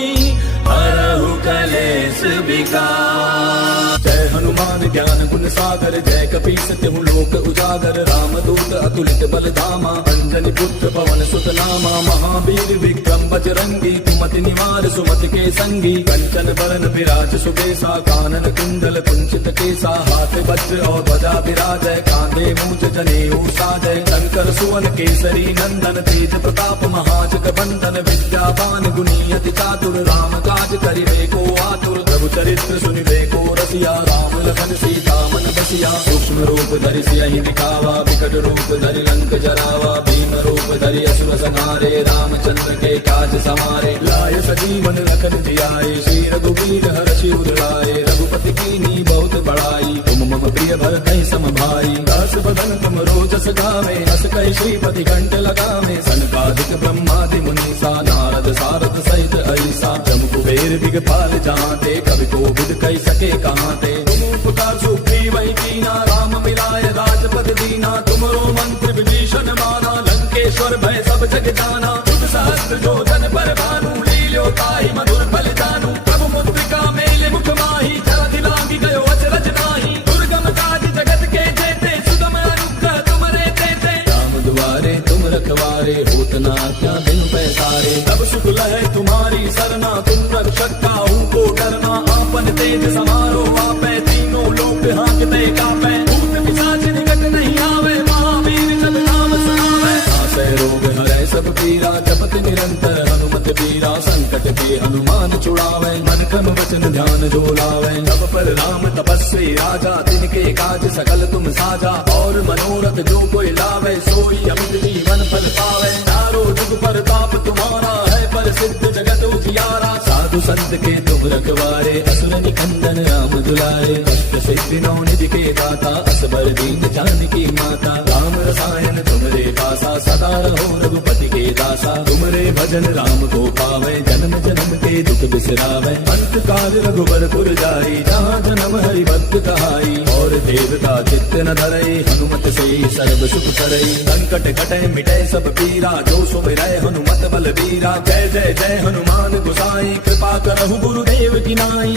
हरहु कलेश विकार। जय हनुमान ज्ञान गुण सागर जय कपीस तिहु लोक उजागर। रामदूत अतुलित बल धामा अंजनी पुत्र पवन सुत नामा। महावीर विक्रम बजरंगी कुमति निवार सुमति के संगी। कंचन बरन विराज सुबेसा कानन कुंडल कुंचित केसा। हाथ वज्र और ध्वजा विराजय कांधे मूंज जनेऊ साजय। शंकर सुवन केसरी नंदन तेज प्रताप महाजग बंदन। विद्यावान गुणी अति चातुर राम काज करिबे को आतुर। प्रभु चरित्र सुनिबे को रसिया राम लखन सीता मन बसिया। सूक्ष्म रूप धरि सियहि दिखावा विकट रूप धरि लंक जरावा। भीम रूप धरि असुर संहारे रामचंद्र के काज समारे। लाय सजीवन लखन जियाए श्री रघुवीर हर्षि उर लाए। रघुपति कीन्ही बहुत बड़ाई तुम मम प्रिय भरतहि सम भाई। दास बदन तुम रोजस गावे हस कहि श्रीपति कंठ लगावे। सनकादिक ब्रह्मादि मुनीसा नारद सारद सहित ऐसा। जम कुबेर दिगपाल जहांते कवि कोविद कहि सके कहांते। तुम उपकार सुग्रीवहि कीना राम मिलाय राजपद दीना। तुमरो मंत्र विभीषण माना लंकेश्वर भय सब जग जाना। तुम सहस्त्र जो जन पर भानु लील्यो ताहि मधुर फल जानू। प्रभु मुद्रिका मेले मुख माहि जलधि लांघि गयो अचरज नाही। दुर्गम काज जगत के जेते सुगम अनुग्रह तुमरे तेते। राम दुआरे तुम रखवारे होत न आज्ञा बिनु पैसारे। तब सुख लहै तुम्हारी सरना तुम रक्षक काहू को डरना। आपन तेज समारो आपै तीनों लोक हांकते कापै। भूत पिशाच निकट नहीं आवे महावीर जब नाम सुनावे। नासै रोग हरै सब पीरा जपत निरंतर हनुमत पीरा। संकट के हनुमान छुड़ावे मन क्रम वचन ध्यान जो लावे। तब पर राम तपस्वी राजा तिनके काज सकल तुम साजा। और मनोरथ जो कोई लावे सोई अमित जीवन फल पावे। चारों जुग पर ताप तुम्हारा है प्रसिद्ध जगत उजियारा। साधु संत के तुम रखवारे असुर निकंदन राम दुलारे। अष्ट सिद्धि नौ निधि के दाता असबर दीन जानकी माता। राम रसायन तुमरे पासा सदा रहो रघुपति के दासा। तुमरे भजन राम को पावे जन्म जन्म के दुख बिसरावे। अंत काल रघुबर पुर जाई जहाँ जन्म हरि भक्त कहाई। और देवता चित्त न धरई हनुमत से सर्व सुख करई। संकट कटै मिटै सब पीरा जो सुमिरै हनुमत बल बीरा। जय जय जय हनुमान गोसाई कृपा करहु गुरुदेव की नाई।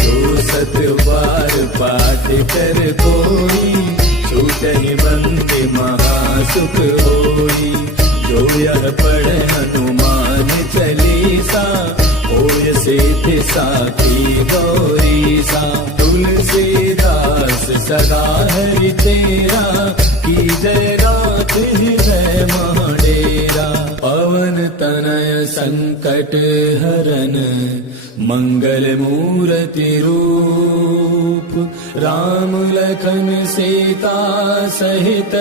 जो सत बार पाठ कर कोई छूटहि बंदे महासुख होई। जो यह पढ़े हनुमान चालीसा होय सिद्धि साखी गौरीसा। तुलसीदास सदा हरि तेरा की जय रात हृदय महाडेरा। पवन तनय संकट हरन मंगल मूर्ति रूप। राम लखन सीता सहित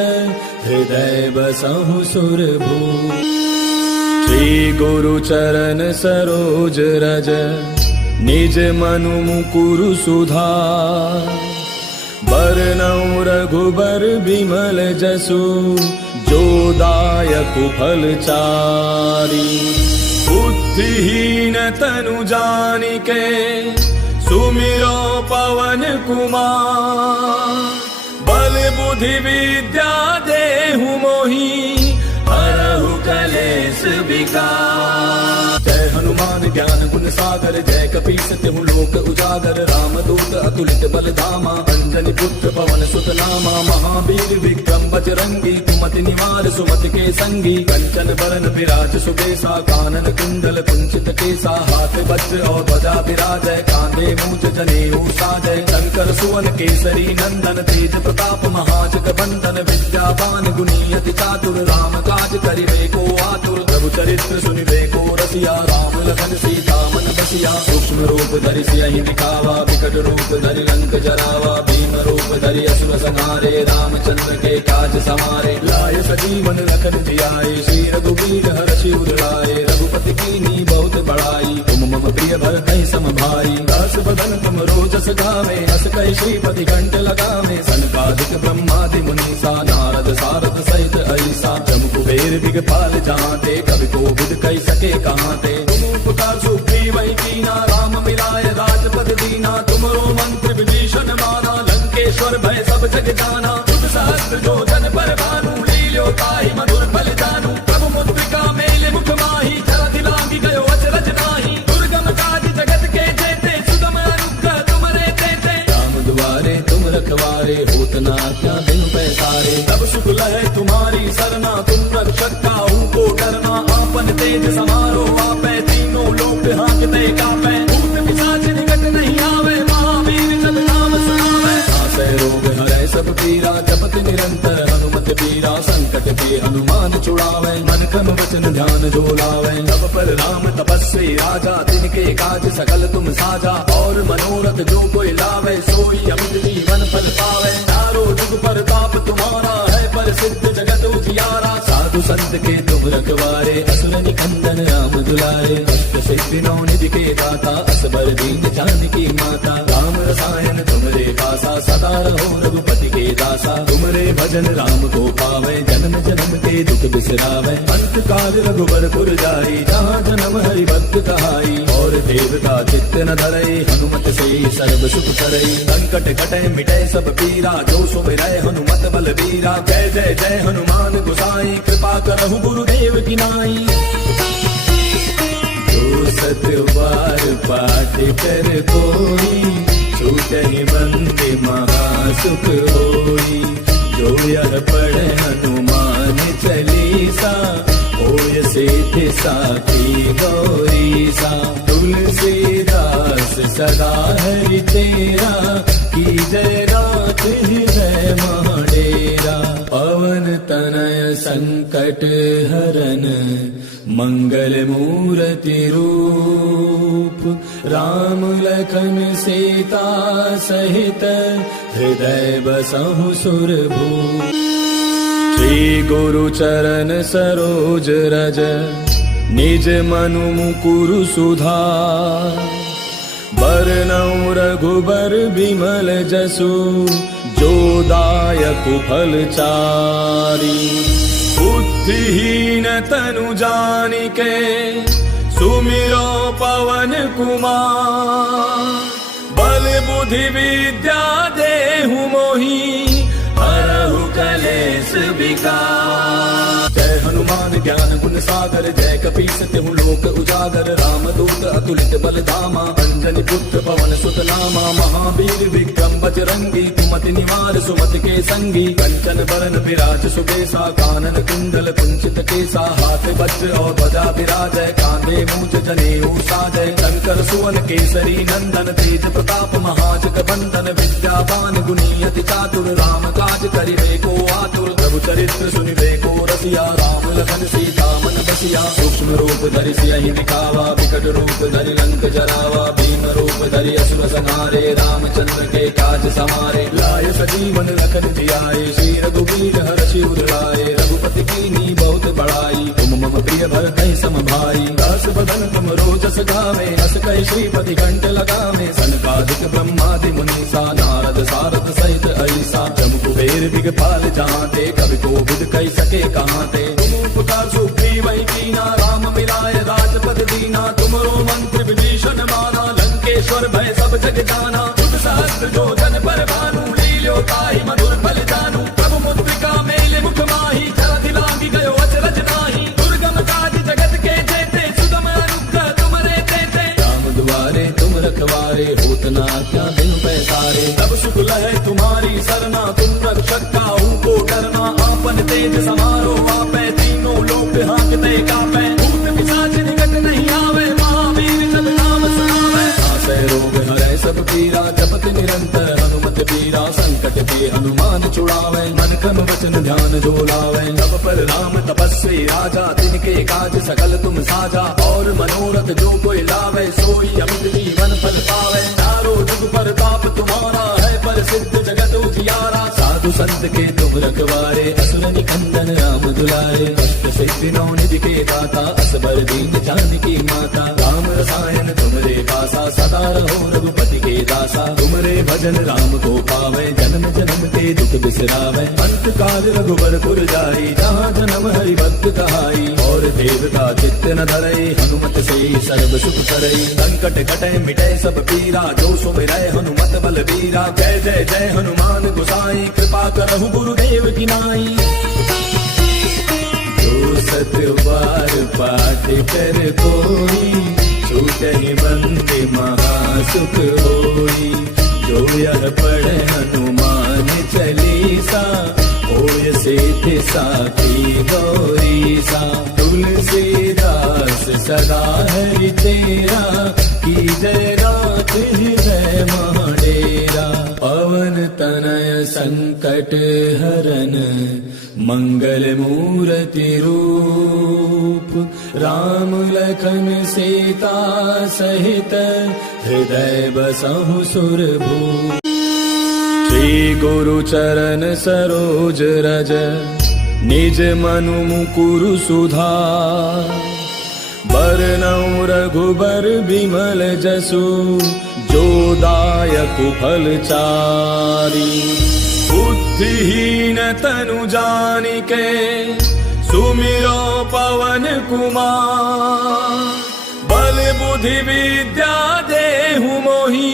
हृदय बसहु सुरभूप। श्री गुरु चरण सरोज रज निज मनु मुकुरु सुधार। बरनउँ रघुबर बिमल जसु जो दायक फलचारी। बुद्धिहीन तनु जानिके सुमिरो पवन कुमार। बल बुद्धि विद्या देहु मोहि हरहु कलेश विकार। जय हनुमान ज्ञान गुण सागर जय कपीस तिहु लोक उजागर। रामदूत अतुलित बल धामा अंजनी पुत्र पवन सुत नामा। महावीर विक्रम बजरंगी कुमति निवार सुमति के संगी। कंचन बरन विराज सुबेसा कानन कुंडल कुंचित केसा। हाथ वज्र और ध्वजा विराजय कांधे मूंज जनेऊ साजय। शंकर सुवन केसरी नंदन तेज प्रताप महाजग बंदन। विद्यावान गुणी अति चातुर राम काज करिबे को आतुर। प्रभु चरित्र सुनिबे को रसिया राम लखन सीता मन बसिया। सूक्ष्म रूप धरि सियहि दिखावा विकट रूप धरि लंक जरावा। भीम रूप धरि असुर संहारे रामचंद्र के काज समारे। लाय सजीवन लखन जियाए श्री रघुवीर हर्षि उर लाए। रघुपति कीन्ही बहुत बड़ाई तुम मम प्रिय भरतहि सम भाई। दास बदन तुम रोजस गावे हस कहि श्रीपति कंठ लगावे। सनकादिक ब्रह्मादि मुनीसा नारद सारद सहित दिगपाल जहाँ ते, कवि कोविद कही सके कहाँ ते। तुम उपकार सुग्रीवहि कीना, राम मिलाय राजपद दीना। तुमरो मंत्र विभीषण माना, लंकेश्वर भय सब जग जाना। तुझ सहस्त्र जो जन पर भानु, लील्यो ताहि मधुर फल जानू। प्रभु मुद्रिका मेले मुख माही, जलधि लांघि गयो अचरज नाही। दुर्गम काज जगत के जेते, सुगम अनुग्रह तुमरे तेते। राम दुआरे तुम रखवारे, होत न आज्ञा बिनु पैसारे। तब सुख लहै तुम्हारी सरना, तुम रक्षक काहू को डरना। आपन तेज समारो आपै, तीनों लोक हांकते कापै। भूत पिशाच निकट नहीं आवे, महावीर जब नाम सुनावे। नासै रोग हरै सब पीरा, जपत निरंतर हनुमत पीरा। संकट के हनुमान छुड़ावे, मन क्रम वचन ध्यान जो लावे। तब पर राम तपस्वी राजा, तिनके काज सकल तुम साजा। और मनोरथ जो कोई लावे, सोई अमित जीवन फल पावे। चारों जुग पर ताप तुम्हारा है, प्रसिद्ध जगत उजियारा। साधु संत के तुम रखवारे, असुर निकंदन राम दुलारे। अष्ट सिद्धि नौ निधि के दाता, असबर दीन जानकी माता। राम रसायन तुमरे पासा, सदा रहो रघुपति के दासा। तुमरे भजन राम को पावे, जन्म जन्म के दुख बिसरावे। अंत काल रघुबर पुर जाई, जहाँ जन्म हरि भक्त कहाई। और देवता चित्त न धरई, हनुमत से सर्व सुख करई। संकट कटै मिटै सब पीरा, जो सुमिरै हनुमत बल बीरा। जय जय जय हनुमान गोसाई, कृपा करहु गुरुदेव की नाई। जो सत बार पाठ कर कोई, छूटहि बंदे महासुख होई। जो यह पढ़े हनुमान चालीसा, होय सिद्धि साखी गौरीसा। तुलसीदास सदा हरि तेरा, की जय नाथ हृदय महाडेरा। पवन तनय संकट हरन, मंगल मूर्ति रूप। राम लखन सीता सहित, हृदय बसहु सुरभूप। श्री गुरु चरण सरोज रज, निज मनु मुकुरु सुधार। बरनउँ रघुबर बिमल जसु, जो दायक फल चारि। बुद्धिहीन तनु जानिके, सुमिरो पवन कुमार। बल बुद्धि विद्या देहु मोहि, हरहु कलेश विकार। जय हनुमान ज्ञान गुण सागर, जय कपीस तिहु लोक उजागर। रामदूत अतुलित बल धामा, अंजनी पुत्र पवन सुत नामा। महावीर विक्रम बजरंगी, कुमति निवार सुमति के संगी। कंचन बरन विराज सुबेसा, कानन कुंडल कुंचित केसा। हाथ वज्र और ध्वजा विराजय, कांधे मूंज जनेऊ साजय। शंकर सुवन केसरी नंदन, तेज प्रताप महाजग बंदन। विद्यावान गुणी अति चातुर, राम काज करिबे को आतुर। प्रभु चरित्र सुनिबे को रसिया, राम लखन सीता मन बसिया। सूक्ष्म रूप धरि सियहि दिखावा, विकट रूप धरि लंक जरावा। भीम रूप धरि असुर संहारे, रामचंद्र के काज समारे। लाय सजीवन लखन जियाए, श्री रघुवीर हरषि उर लाए। रघुपति कीन्ही बहुत बड़ाई, तुम मम प्रिय भरतहि सम भाई। दास बदन तुम रोजस गावे, हस कहि श्रीपति कंठ लगावे। सनकादिक ब्रह्मादि मुनीसा, नारद सारद सहित ऐसा। जम कुबेर दिगपाल जहाँ ते, कवि कोविद कही सके कहाँ ते। तुम उपकार सुग्रीवहि कीना, राम मिलाय राजपद दीना। तुमरो मंत्र विभीषण माना, लंकेश्वर भय सब जग जाना। तुझ सहस्त्र जो जन पर भानु, लील्यो ताहि मधुर फल जानू। प्रभु मुद्रिका मेले मुख माही, जलधि लांघि गयो अचरज नाही। दुर्गम काज जगत के जेते, सुगम अनुग्रह तुमरे तेते। राम दुआरे तुम रखवारे, होत न आज्ञा बिनु पैसारे। तब सुख लहै तुम्हारी सरना, तुम रक्षक काहू को डरना। आपन तेज समारो आपै, तीनों लोक हांकते कापै। भूत पिशाच निकट नहीं आवे, महावीर जब नाम सुनावे। नासै रोग हरै सब पीरा, जपत निरंतर हनुमत पीरा। संकट के हनुमान छुड़ावे, मन क्रम वचन ध्यान जो लावे। तब पर राम तपस्वी राजा, तिनके काज सकल तुम साजा। और मनोरथ जो कोई लावे, सोई अमित जीवन फल पावे। चारों जुग पर ताप तुम्हारा है, प्रसिद्ध जगत उजियारा। साधु संत के तुम रखवारे, असुर निकंदन राम दुलारे। अष्ट सिद्धि नौ निधि के दाता, असबर दीन जानकी माता। राम रसायन तुमरे पासा, सदा रहो रघुपति के दासा। दासा तुमरे भजन राम को पावे जन्म जन्म के दुख बिसरावे अंत काल रघुबर पुर जाई जहाँ जन्म हरि भक्त कहाई और देवता चित्त न धरई हनुमत से सर्व सुख करई संकट कटे मिटे सब पीरा जो सुमिरै हनुमत बल बीरा जय जय जय हनुमान गोसाई कृपा करहु गुरुदेव की नाई जो सत बार पाठ कर कोई छूटहि बंदे महासुख होई जो यह पढ़े हनुमान चालीसा होय सिद्धि साखी गौरीसा तुलसीदास सदा हरि तेरा की जय रात हृदय महाडेरा पवन तनय संकट हरन मंगल मूर्ति रूप राम लखन सीता सहित हृदय बसहु सुरभूप श्री गुरु चरण सरोज रज निज मनु मुकुरु सुधार बरनउँ रघुबर बिमल जसु जो दायक फल चारी बुद्धिहीन तनु जानिके सुमिरो पवन कुमार बल बुद्धि विद्या देहु मोहि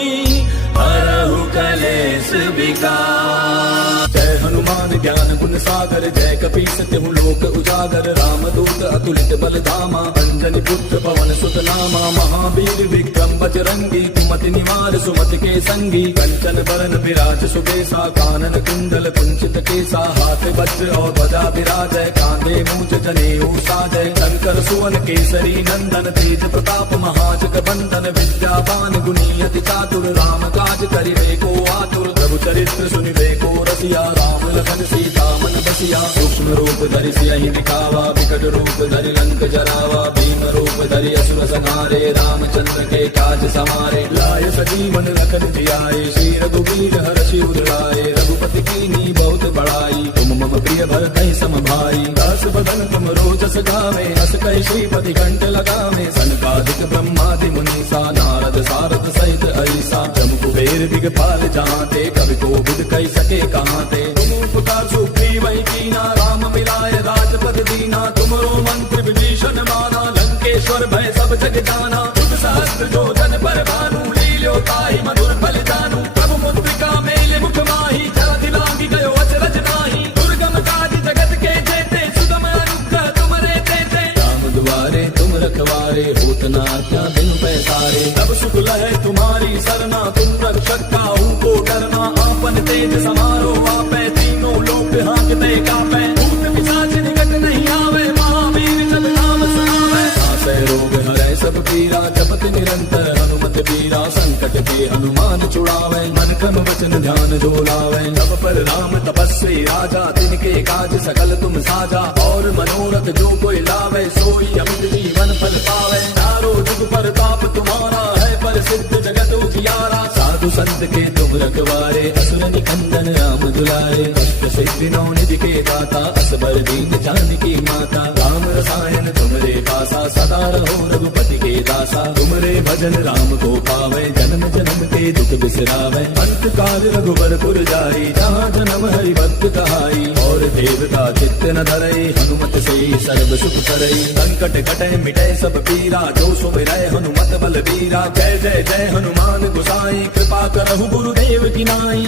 हरहु कलेश विकार जय हनुमान ज्ञान गुण सागर जय कपीस तिहु लोक उजागर रामदूत अतुलित बल धामा अंजनी पुत्र पवन सुत नामा महावीर विक्रम बजरंगी कुमति निवार सुमति के संगी कंचन बरन विराज सुबेसा कानन कुंडल कुंचित केसा हाथ वज्र और ध्वजा विराजय कांधे मूंज जनेऊ साजय शंकर सुवन केसरी नंदन तेज प्रताप महाजग बंदन विद्यावान गुणी अति चातुर राम काज करिबे को आतुर प्रभु चरित्र सुनिबे को रसिया राम लखन सीता मन बसिया सूक्ष्म रूप धरि सियहि दिखावा विकट रूप धरि लंक जरावा भीम रूप धरि असुर संहारे रामचंद्र के काज समारे लाय सजीवन लखन जियाए श्री रघुवीर हर्षि उर लाए रघुपति कीन्ही बहुत बड़ाई तुम मम प्रिय भरतहि सम भाई दास बदन तुम रोजस गावे अस कहि श्रीपति कंठ लगावे सनकादिक ब्रह्मादि मुनीसा नारद सारद सहित ऐसा जम कुबेर दिगपाल जहाँते कवि कोविद कहि सके कहाँते तुम उपकार सुग्रीव कीना राम मिलाय राजपद दीना तुमरो मंत्र विभीषण माना लंकेश्वर भय सब जग जाना तुम सहस्त्र जो जन पर भानु लील्यो ताहि मधुर फल जानू प्रभु मुद्रिका मेले मुख माही जल दिलांगी गयो अचरज नाही दुर्गम काज जगत के जेते सुगम अनुग्रह तुमरे तेते राम दुआरे तुम रखवारे होत न आज्ञा बिनु पैसारे तब सुख लहै तुम्हारी सरना तुम रक्षक काहू को डरना आपन तेज समारो आपै तीनों लोक हाँकते कापै भूत पिशाच निकट नहीं आवे महावीर जब नाम सुनावे नासै रोग हरै सब पीरा जपत निरंतर हनुमत बीरा संकट के हनुमान छुड़ावे मन क्रम वचन ध्यान जो लावे तब पर राम तपस्वी राजा तिनके काज सकल तुम साजा और मनोरथ जो कोई लावे सोई अमित जीवन फल पावे चारों जुग परताप तुम्हारा है प्रसिद्ध जगत उजियारा साधु संत के तुम रखवारे असुर निकंदन राम दुलारे कष्ट सिद्धि नौ निधि के दाता असबर दीन जानकी माता राम रसायन तुमरे पासा सदा रहो रघुपति के दासा तुमरे भजन राम को पावे जन्म जन्म के दुख बिसरावे अंत काल रघुबर पुर जाई जहाँ जन्म हरि भक्त कहाई और देवता चित्त न धरई हनुमत से सर्व सुख करई संकट कटे मिटे सब पीरा जो सुमिरै हनुमत बल बीरा जय जय जय हनुमान गोसाई कृपा करहु गुरुदेव की नाई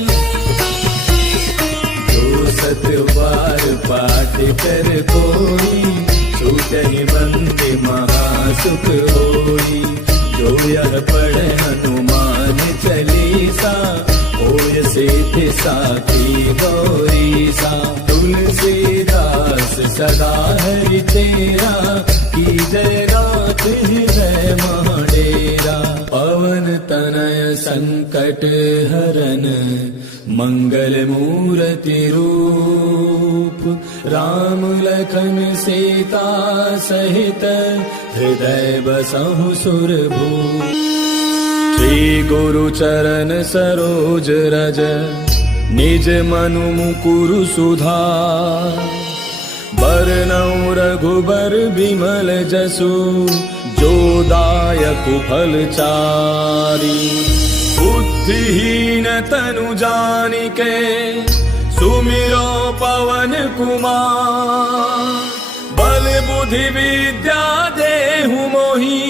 जो सत बार पाठ कर कोई छूटहि बंदे महासुख होई जो यह पढ़े हनुमान चालीसा होय सिद्धि साखी गौरीसा तुलसीदास सदा हरि तेरा की जय रात हृदय महाडेरा पवन तनय संकट हरन मंगल मूर्ति रूप राम लखन सीता सहित हृदय बसहु सुरभूप श्री गुरु चरण सरोज रज निज मनु मुकुरु सुधार बरनउँ रघुबर बिमल जसु जो दायक फल चारी बुद्धिहीन तनु जानिके सुमिरो पवन कुमार। बल बुद्धि विद्या देहु मोहि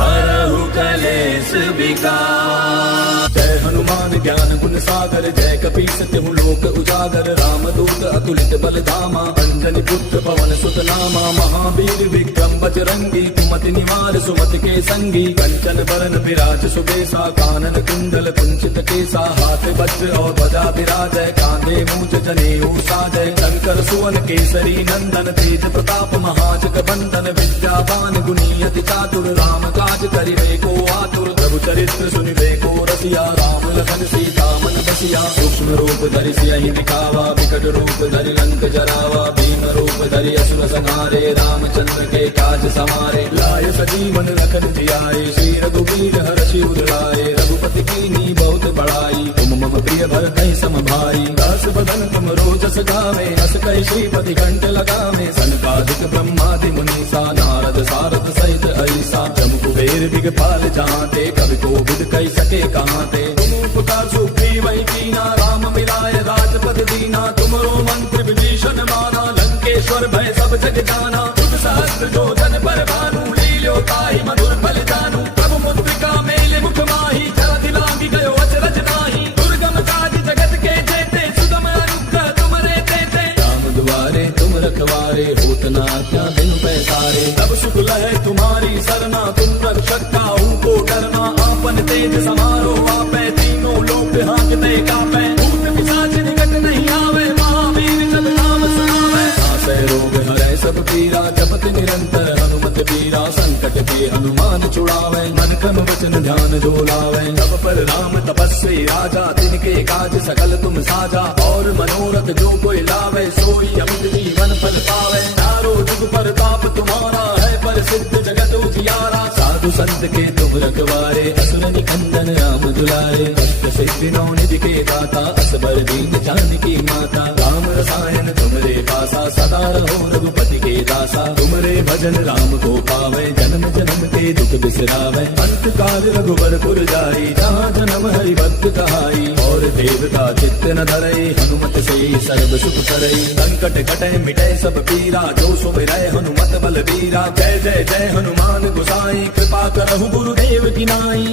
हरहु कलेश विकार। जय हनुमान ज्ञान गुण सागर जय कपीस तिहु लोक उजागर। रामदूत अतुलित बल धामा अंजनी पुत्र पवन सुत नामा। महावीर विक्रम बजरंगी कुमति निवार सुमति के संगी। कंचन बरन विराज सुबेसा कानन कुंडल कुंचित केसा। हाथ वज्र और ध्वजा विराजय कांधे मूंज जनेऊ साजय। शंकर सुवन केसरी नंदन तेज प्रताप महाजग बंदन। विद्यावान गुणी अति चातुर राम काज करिबे को आतुर। प्रभु चरित्र सुनिबे को रसिया राम लखन सीता मन बसिया। सूक्ष्म रूप धरि सियहि दिखावा विकट रूप धरि लंक जरावा। भीम रूप धरि असुर संहारे रामचंद्र के काज समारे। लाय सजीवन लखन जियाए श्री रघुवीर हर्षि उर लाए। रघुपति कीन्ही बहुत बड़ाई तुम मम प्रिय भरतहि सम भाई। दास बदन तुम रोजस गावे अस कहि श्रीपति कंठ लगावे। सनकादिक ब्रह्मादि मुनीसा नारद सारद सहित ऐसा। जम कुबेर दिगपाल जहांते कवि कोविद कहि सके कहांते। तुम उपकार सुग्रीव कीना राम मिलाय राजपद दीना। तुमरो मंत्र विभीषण माना लंकेश्वर भय सब जग जाना। तुम सहस्त्र जो जन पर भानु लील्यो ताहि मधुर फल जानू। प्रभु मुद्रिका मेले मुख माहि जलधि लांघि गयो अचरज नाहि। दुर्गम काज जगत के जेते सुगम अनुग्रह तुमरे तेते। राम दुआरे तुम रखवारे होत न आज्ञा बिनु पैसारे। तब सुख लहै तुम्हारी सरना तुम रक्षक काहू को डरना। आपन तेज समारो आपै तीनों लोक हांकते कापै। भूत पिशाच निकट नहीं आवे महावीर जब नाम सुनावे। नासै रोग हरै सब पीरा जपत निरंतर हनुमत बीरा। संकट के हनुमान छुड़ावे मन क्रम वचन ध्यान जो लावे। तब पर राम तपस्वी राजा तिनके काज सकल तुम साजा। और मनोरथ जो कोई लावे सोई अमित जीवन फल पावे। चारों जुग परताप तुम्हारा है प्रसिद्ध जगत उजियारा। साधु संत के तुम रखवारे असुर निकंदन राम दुलारे। भक्त सिद्धि नौ निधि के दाता असबर दीन जानकी माता। राम रसायन तुमरे पासा सदा रहो रघुपति के दासा। तुमरे भजन राम को पावे जन्म जन्म के दुख बिसरावे। अंत काल रघुबर पुर जाई जहाँ जन्म हरि भक्त कहाई। और देवता चित्त न धरई हनुमत से सर्व सुख करई। संकट कटै मिटै सब पीरा जो सुमिरै हनुमत बल बीरा। जय जय जय हनुमान गोसाई कृपा करहु गुरुदेव की नाई।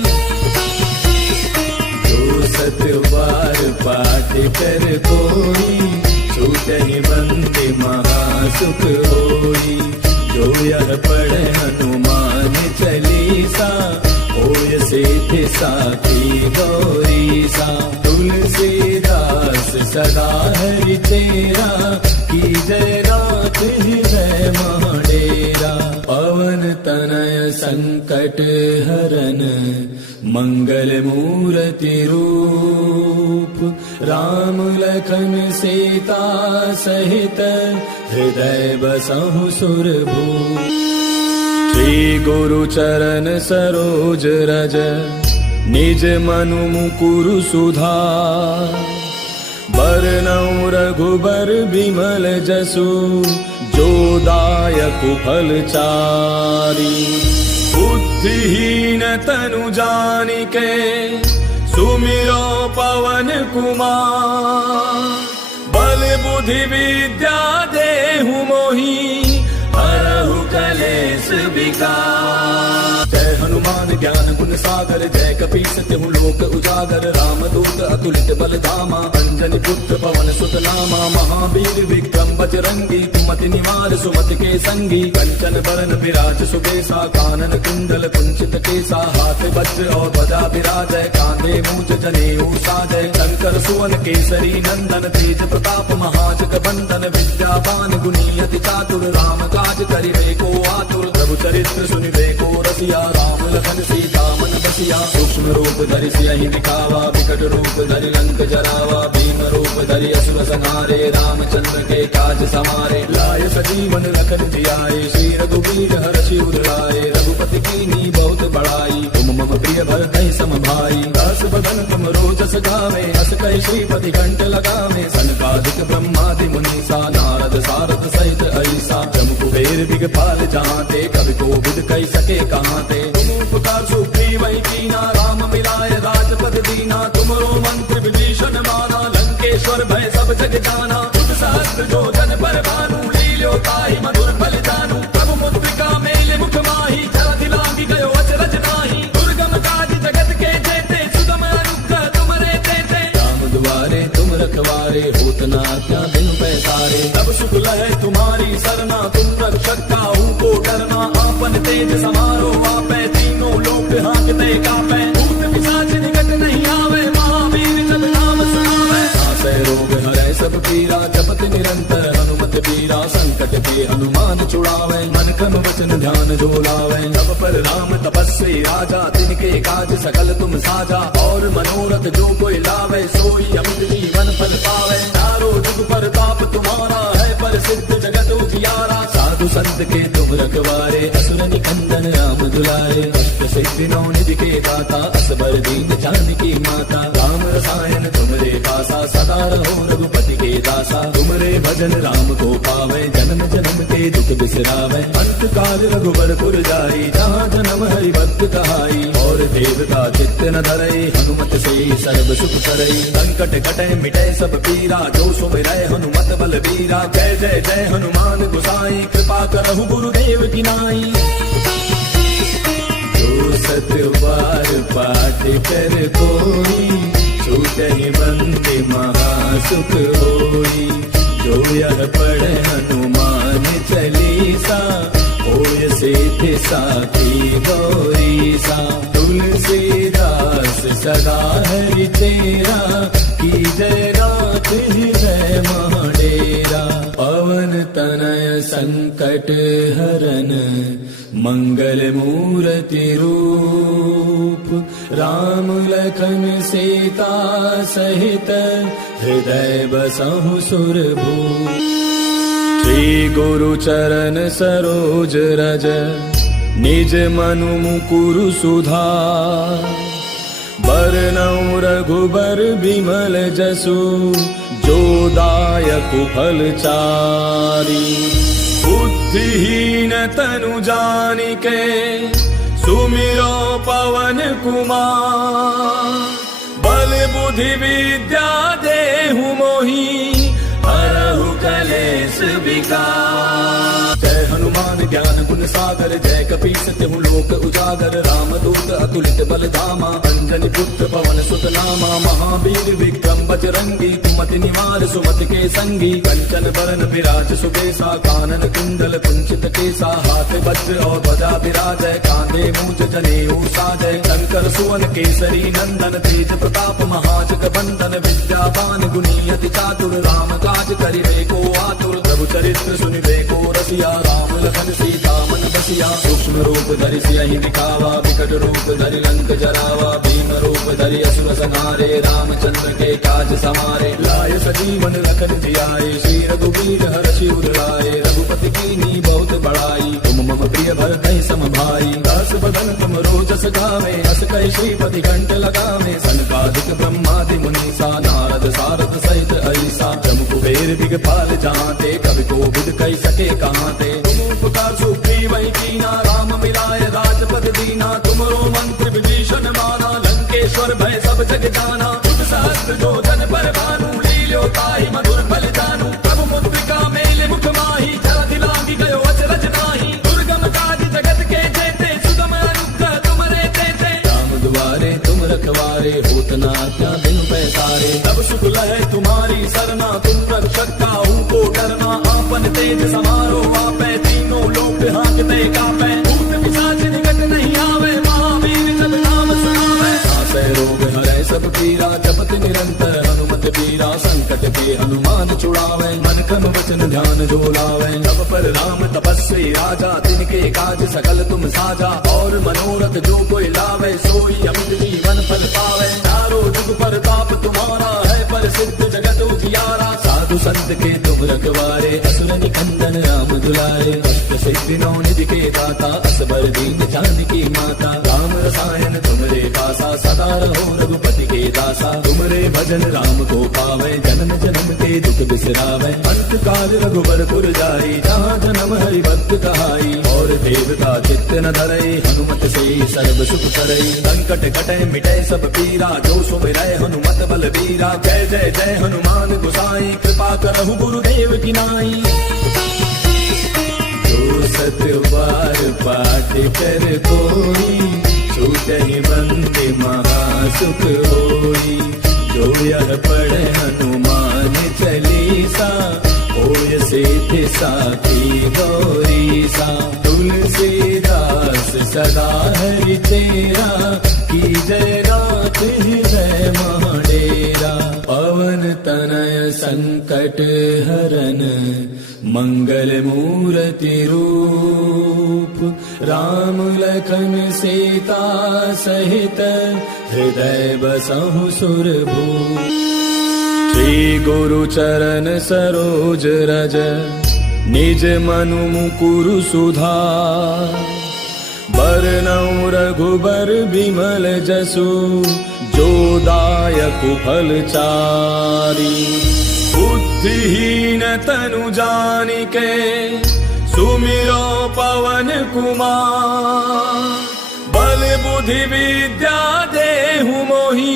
जो सत बार पाठ कर कोई छूटहि बंदे महासुख होई। जो यह पढ़े हनुमान चालीसा होय सिद्धि साखी गौरीसा। तुलसीदास सदा हरि तेरा की जय रात हृदय महाडेरा। पवन तनय संकट हरन मंगल मूर्ति रूप। राम लखन सीता सहित हृदय बसहु सुरभूप। श्री गुरु चरण सरोज रज निज मनु मुकुरु सुधार। बरनउँ रघुबर बिमल जसु जो दायक फल चारि। बुद्धिहीन तनु जानिके सुमिरो पवन कुमार। बल बुद्धि विद्या देहु मोहि हरहु कलेश विकार। जय हनुमान ज्ञान गुण सागर जय कपीस तिहु लोक उजागर। रामदूत अतुलित बल धामा अंजनी पुत्र पवन सुत नामा। महावीर विक्रम बजरंगी कुमति निवार सुमति के संगी। कंचन बरन विराज सुबेसा कानन कुंडल कुंचित केसा। हाथ वज्र और ध्वजा विराजय कांधे मूंज जनेऊ साजय। शंकर सुवन केसरी नंदन तेज प्रताप महाजग बंदन। विद्यावान गुणी अति चातुर राम काज करिबे को आतुर। प्रभु चरित्र सुनिबे को रसिया राम लखन सीता मन बसिया। सूक्ष्म रूप धरि सियहि दिखावा विकट रूप धरि लंक जरावा। भीम रूप धरि असुर संहारे रामचंद्र के काज समारे। लाय सजीवन लखन जियाए श्री रघुवीर हर्षि उर लाए। रघुपति कीन्ही बहुत बड़ाई तुम मम प्रिय भरतहि सम भाई। दास बदन तुम रोजस गावे अस कहि श्रीपति कंठ लगावे। सनकादिक ब्रह्मादि मुनीसा नारद सारद सहित ऐसा। जम कुबेर दिगपाल जहांते कवि कोविद कहि सके कहांते। तुम उपकार सुग्रीव कीना राम मिलाय राजपद दीना। तुमरो मंत्र विभीषण माना, लंकेश्वर भय सब जग जाना। तुम सहस्त्र जो जन पर भानु, लील्यो ताहि मधुर फल जानू। प्रभु मुद्रिका मेल मुख माही, जलधि लागी गयो अचरज नाही। दुर्गम काज जगत के जेते, सुगम अनुग्रह तुमरे तेते। राम दुआरे तुम रखवारे, होत न आज्ञा बिनु पैसारे। तब सुख लहै तुम्हारी सरना, तुम रक्षक काहू को डरना। आपन तेज समारो आपै, तीनों लोक हाँकते कापै। भूत पिशाच निकट नहीं आवे, महावीर जब नाम सुनावे। नासै रोग हरै सब पीरा, जपत निरंतर हनुमत बीरा। संकट के हनुमान छुड़ावे, मन क्रम वचन ध्यान जो लावे। तब पर राम तपस्वी राजा, तिनके काज सकल तुम साजा। और मनोरथ जो कोई लावे, सोई अमित जीवन फल पावे। चारों जुग परताप तुम्हारा है, प्रसिद्ध जगत उजियारा। साधु संत के तुम रखवारे, असुर निकंदन राम दुलारे। कष्ट सिद्धि नौ निधि के दाता, असबर दीन जानकी माता। राम रसायन तुमरे पासा, सदा रहो रघुपति के दासा। तुमरे भजन राम को पावे, जन्म जन्म के दुख बिसरावे। अंत काल रघुबर पुर जाई, जहाँ जन्म हरि भक्त कहाई। और देवता चित्त न धरई, हनुमत से सर्व सुख करई। संकट कटै मिटै सब पीरा, जो सुमिरै हनुमत बल बीरा। जय जय जय हनुमान गोसाई, कृपा करहु गुरुदेव की नाई। जो सत बार पाठ कर कोई, छूटहि बंदे महासुख होई। जो यह पढ़े हनुमान चालीसा, होय सिद्धि साखी गौरीसा। तुलसीदास सदा हरि तेरा, की जय रात हृदय महाडेरा। पवन तनय संकट हरन, मंगल मूर्ति रूप। राम लखन सीता सहित, हृदय बसहु सुरभूप। श्री गुरु चरण सरोज रज, निज मनु मुकुरु सुधार। बरनउँ रघुबर बिमल जसु, जो दायक फल चारी। बुद्धिहीन तनु जानिके, सुमिरो पवन कुमार। बल बुद्धि विद्या देहु मोहि, हरहु कलेश विकार। जय हनुमान ज्ञान गुण सागर, जय कपीस तिहु लोक उजागर। रामदूत अतुलित बल धामा, अंजनी पुत्र पवन सुत नामा। महावीर विक्रम बजरंगी, कुमति निवार सुमति के संगी। कंचन बरन विराज सुबेसा, कानन कुंडल कुंचित केसा। हाथ वज्र और ध्वजा विराजय, कांधे मूंज जनेऊ साजय। शंकर सुवन केसरी नंदन, तेज प्रताप महाजग बंदन। विद्यावान गुणी अति चातुर, राम काज करिबे को आतुर। प्रभु चरित्र सुनिबे को रसिया, राम लखन सीता मन बसिया। सूक्ष्म रूप धरि सियहि दिखावा, विकट रूप धरि लंक जरावा। भीम रूप धरि असुर संहारे, रामचंद्र के काज समारे। लाय सजीवन लखन जियाए, श्री रघुवीर हरषि उर लाए। रघुपति कीन्ही बहुत बड़ाई, तुम मम प्रिय भरतहि सम भाई। दास बदन तुम रोजस गावे, अस कहि श्रीपति कंठ लगावे। सनकादिक ब्रह्मादि मुनीसा, नारद सारद सहित ऐसा। जम कुबेर दिगपाल जहाँते, कवि कोविद कहि सके कहाँते। तुम उपकार सुग्रीवहि कीना, राम मिलाय राजपद दीना। तुमरो मंत्र विभीषण माना, लंकेश्वर भय सब जग जाना। तुम सहस्त्र जो जन पर भानु, लील्यो ताहि मधुर फल जानू। प्रभु मुद्रिका मेल मुख माही, जलधि लागी गयो अचरज नाही। दुर्गम काज जगत के जेते, सुगम अनुग्रह तुमरे तेते। राम दुआरे तुम रखवारे, होत न आज्ञा बिनु पैसारे। तब सुख लहै तुम्हारी सरना, तुम रक्षक काहू को डरना। आपन तेज समारो आपै, तीनों लोक हाँकते कापै। भूत पिशाच निकट नहीं आवे, महावीर जब नाम सुनावे। नासै रोग हरै सब पीरा, जपत निरंतर हनुमत बीरा। संकट के हनुमान छुड़ावे, मन क्रम वचन ध्यान जो लावे। तब पर राम तपस्वी राजा, तिनके काज सकल तुम साजा। और मनोरथ जो कोई लावे, सोई अमित जीवन फल पावे। चारों जुग परताप तुम्हारा है, प्रसिद्ध जगत उजियारा। साधु संत के तुम रखवारे, असुर निकंदन राम दुलारे। कष्ट सिद्धि नौ निधि के दाता, असबर दीन जानकी माता। राम रसायन तुमरे पासा, सदा रहो रघुपति के दासा। दासा। तुमरे भजन राम को पावे, जन्म जन्म के दुख बिसरावे। अंत काल रघुबर पुर जाई, जहाँ जन्म हरि भक्त कहाई। और देवता चित्त न धरई, हनुमत से सर्व सुख करई। संकट कटे मिटे सब पीरा, जो सुमिरै हनुमत बल बीरा। जय जय जय हनुमान गोसाई, कृपा करहु गुरुदेव की नाई। जो सत बार पाठ कर कोई, छूटहि बंदे महासुख होई। जो यह पढ़े हनुमान चालीसा, होय सिद्धि साखी गौरीसा। तुलसीदास सदा हरि तेरा, की जय रात हृदय महाडेरा। पवन तनय संकट हरन, मंगल मूर्ति रूप। राम लखन सीता सहित, हृदय बसहु सुरभूप। श्री गुरु चरण सरोज रज, निज मनु मुकुरु सुधार। बरनउँ रघुबर बिमल जसु, जो दायक फल चारि। बुद्धिहीन तनु जानिके, सुमिरो पवन कुमार। बल बुद्धि विद्या देहु मोहि,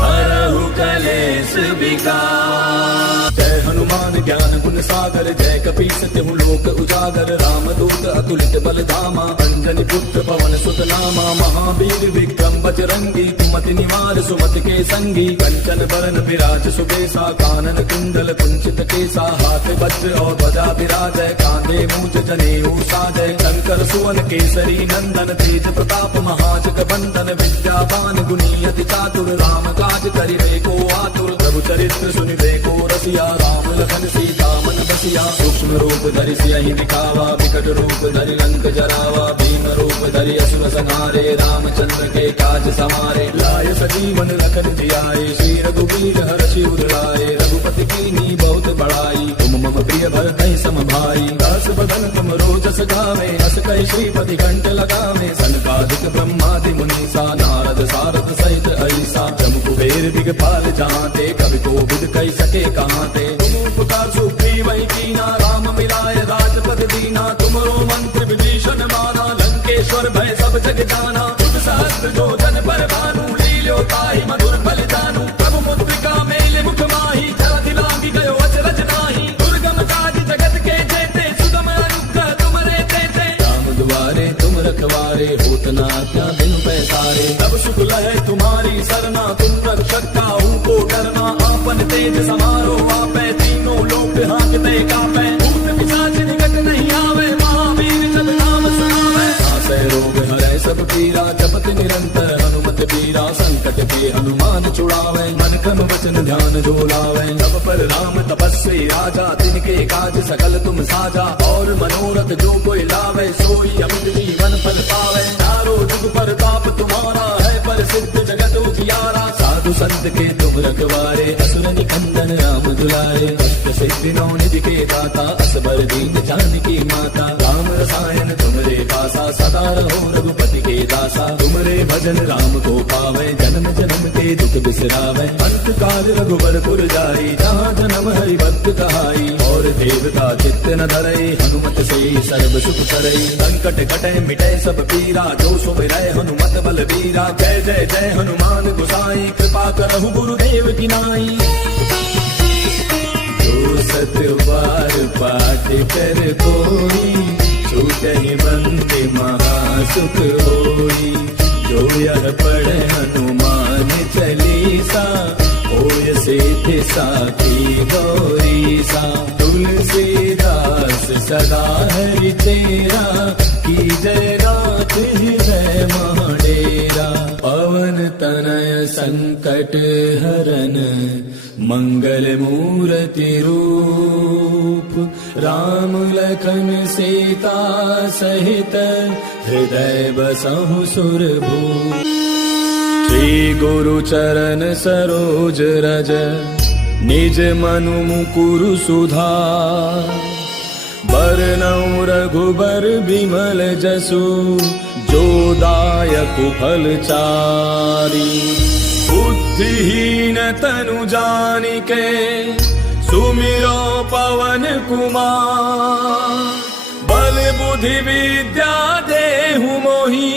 हरहु कलेश विकार। जय हनुमान ज्ञान गुण सागर, जय कपीस तिहु लोक उजागर। रामदूत अतुलित बल धामा, अंजनी पुत्र पवन सुत नामा। महावीर विक्रम बजरंगी, कुमति निवार सुमति के संगी। कंचन बरन विराज सुबेसा, कानन कुंडल कुंचित केसा। हाथ वज्र और ध्वजा विराजय, कांधे मूंज जनेऊ साजय। शंकर सुवन केसरी नंदन, तेज प्रताप महाजग बंदन। विद्यावान गुणी अति चातुर, राम काज करिबे को आतुर। प्रभु चरित्र सुनिबे को रसिया, राम लखन सीता मन बसिया। सूक्ष्म रूप धरि सियहि दिखावा, विकट रूप धरि लंक जरावा। भीम रूप धरि असुर संहारे, रामचंद्र के काज समारे। लाय सजीवन लखन जियाए, श्री रघुवीर हर्षि उर लाए। रघुपति कीन्ही बहुत बड़ाई, तुम मम प्रिय भरतहि सम भाई। दास बदन तुम रोजस गावे, अस कहि श्रीपति कंठ लगावे। सनकादिक ब्रह्मादि मुनीसा, नारद सारद सहित ऐसा। जम कुबेर दिगपाल जहाँते, कवि कोविद कहि सके कहाँते। तुम उपकार सुग्रीवहि कीना, राम मिलाय राजपद दीना। तुमरो मंत्र विभीषण माना, लंकेश्वर भय सब जग जाना। तुम सहस्त्र जो जन पर भानु, लील्यो ताहि मधुर फल जानू। प्रभु मुद्रिका मेल मुख माहि, जलधि लांघि गयो अचरज नाहि। दुर्गम काज जगत के जेते, सुगम अनुग्रह तुमरे तेते। राम दुआरे तुम रखवारे, होत न आज्ञा बिनु पैसारे। तब सुख लहै तुम्हारी सरना, तुम रक्षक काहू को डरना। आपन तेज समारो आपै, तीनों लोक हाँकते कापै। भूत पिशाच निकट नहीं आवे, महावीर जब नाम सुनावे। नासै रोग हरै सब पीरा, जपत निरंतर हनुमत बीरा। संकट के हनुमान छुड़ावे, मन क्रम वचन ध्यान जो लावे। तब पर राम तपस्वी राजा, तिनके काज सकल तुम साजा। और मनोरथ जो कोई लावे, सोई अमित जीवन फल पावे। चारों जुग परताप तुम्हारा है, प्रसिद्ध जगत उजियारा। साधु संत के तुम रखवारे, असुर निकंदन राम दुलारे। कष्ट सिद्धि नौ निधि के दाता, असबर दीन जानकी माता। राम रसायन तुमरे पासा, सदा रहो रघुपति के दासा। तुमरे भजन राम को पावे, जन्म जन्म के दुख बिसरावे। अंत काल रघुबर पुर जाई, जहाँ जन्म हरि भक्त कहाई। और देवता चित्त न धरई, हनुमत से सर्व सुख करई। संकट कटे मिटे सब पीरा, जो सुमिरै हनुमत बल बीरा। जय जय जय हनुमान गोसाई, कृपा करहु गुरुदेव की नाई। जो सत बार पाठ कर कोई, छूटहि बंदे महासुख होई। जो यह पढ़े हनुमान चालीसा, होय सिद्धि साखी गौरीसा। तुलसीदास सदा हरि तेरा, की जय रात हृदय महाडेरा। पवन तनय संकट हरन, मंगल मूर्ति रूप। राम लखन सीता सहित, हृदय बसहु सुरभूप। श्री गुरु चरण सरोज रज, निज मनु मुकुरु सुधार। बरनउँ रघुबर बिमल जसु, जो दायक फल चारि। बुद्धिहीन तनु जानिके सुमिरो पवन कुमार। बल बुद्धि विद्या देहु मोहि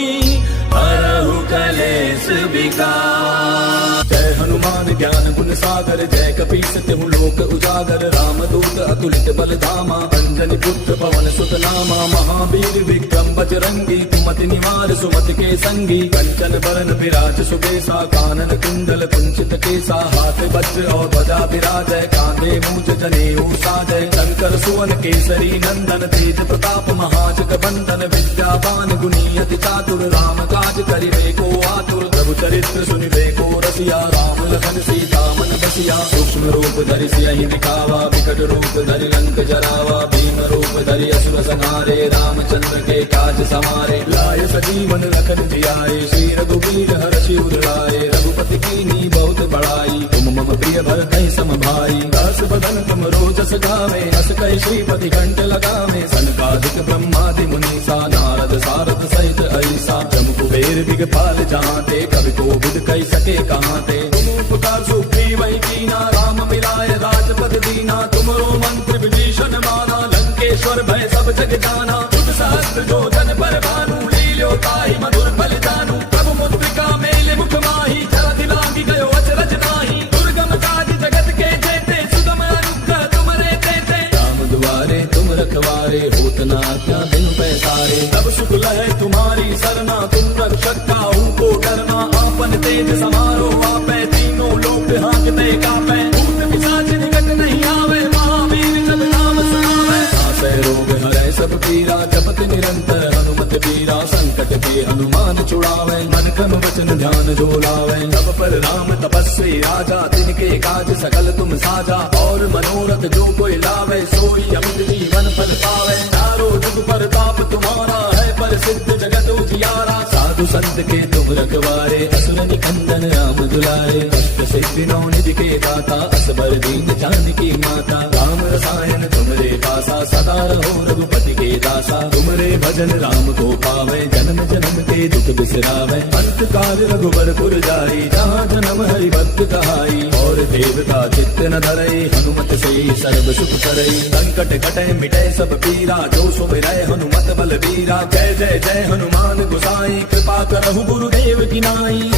हरहु कलेश विकार। जय हनुमान ज्ञान गुण सागर जय कपीस तिहु लोक उजागर। रामदूत अतुलित बल धामा अंजनी पुत्र पवन सुत नामा। महावीर विक्रम बजरंगी कुमति निवार सुमति के संगी। कंचन बरन विराज सुबेसा कानन कुंडल कुंचित केसा। हाथ वज्र और ध्वजा विराजय कांधे मूज जनेऊ साजय। शंकर सुवन केसरी नंदन तेज प्रताप महाजग बंदन। विद्यावान गुणी अति चातुर राम काज करिबे को आतुर। प्रभु चरित्र सुनिबे को रसिया राम लखन सीता मन बसिया। सूक्ष्म रूप धरि सियहि दिखावा विकट रूप धरि लंक जरावा। भीम रूप धरि असुर संहारे रामचंद्र के काज समारे। लाय सजीवन लखन जियाए श्री रघुवीर हर्षि उर लाए। रघुपति कीन्ही बहुत बड़ाई तुम मम प्रिय भरतहि सम भाई। दास बदन तुम रोजस गावे अस कहि श्रीपति कंठ लगावे। सनकादिक ब्रह्मादि मुनीसा नारद सारद सहित ऐसा। जम कुबेर दिगपाल जहांते कवि कोविद कहि सके कहांते। तुम उपकार सुग्रीवहि कीना राम मिलाय राजपद दीना। तुमरो मंत्र विभीषण माना लंकेश्वर भय सब जग जाना। तुम सहस्त्र जो जन पर भानु लील्यो ताहि मधुर फल जानू। प्रभु मुद्रिका मेल मुख माहि जलधि लांघि गयो अचरज नाहि। दुर्गम काज जगत के जेते सुगम अनुग्रह तुमरे तेते। राम दुआरे तुम रखवारे होत न आज्ञा बिनु पैसारे। तब सुख लहै तुम्हारी सरना तुम रक्षक काहू को डरना। आपन तेज समारो आपै तीनों लोक हांकते कापै। भूत पिशाच निकट नहीं आवे महावीर जब नाम सुनावे। नासै रोग हरै सब पीरा जपत निरंतर हनुमत बीरा। संकट के हनुमान छुड़ावे मन क्रम वचन ध्यान जो लावे। तब पर राम तपस्वी राजा तिनके काज सकल तुम साजा। और मनोरथ जो कोई लावे सोई अमित जीवन फल पावे। चारों जुग परताप तुम्हारा है प्रसिद्ध जगत उजियारा। साधु संत के तुम रखवारे असुर निकंदन राम दुलारे। कष्ट सिद्धि नौ निधि के दाता असबर दीन जानकी माता। राम रसायन तुमरे पासा सदा रहो रघुपति के दासा। तुमरे भजन राम को पावे जन्म जन्म के दुख बिसरावे। अंत काल रघुबर पुर जाई जहाँ जन्म हरि भक्त कहाई। और देवता चित्त न धरई हनुमत से सर्व सुख करई। संकट कटै मिटै सब पीरा जो सुमिरै हनुमत बल बीरा। जय जय जय हनुमान गोसाई कृपा करहु गुरुदेव की नाई।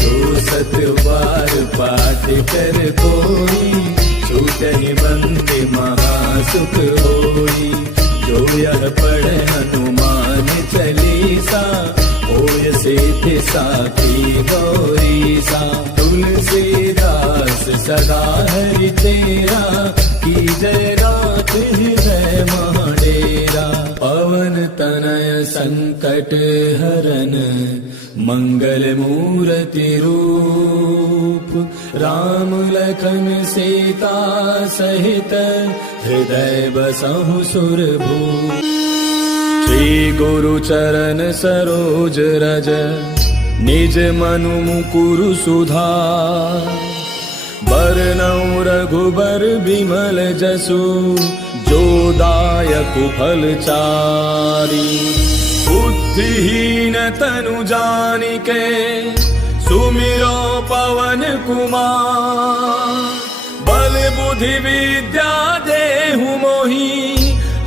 जो सत बार पाठ कर कोई छूटहि बंदे महासुख होई। जो यह पढ़े हनुमान चालीसा होय सिद्धि साखी गौरीसा। तुलसीदास सदा हरि तेरा की जय रात हृदय महाडेरा। पवन तनय संकट हरन मंगल मूर्ति रूप। राम लखन सीता सहित हृदय बसहु सुरभूप। श्री गुरु चरण सरोज रज निज मनु मुकुरु सुधार। बरनउँ रघुबर बिमल जसु जो दायक फल चारि। बुद्धिहीन तनु जानिके सुमिरो पवन कुमार। बल बुद्धि विद्या देहु मोहि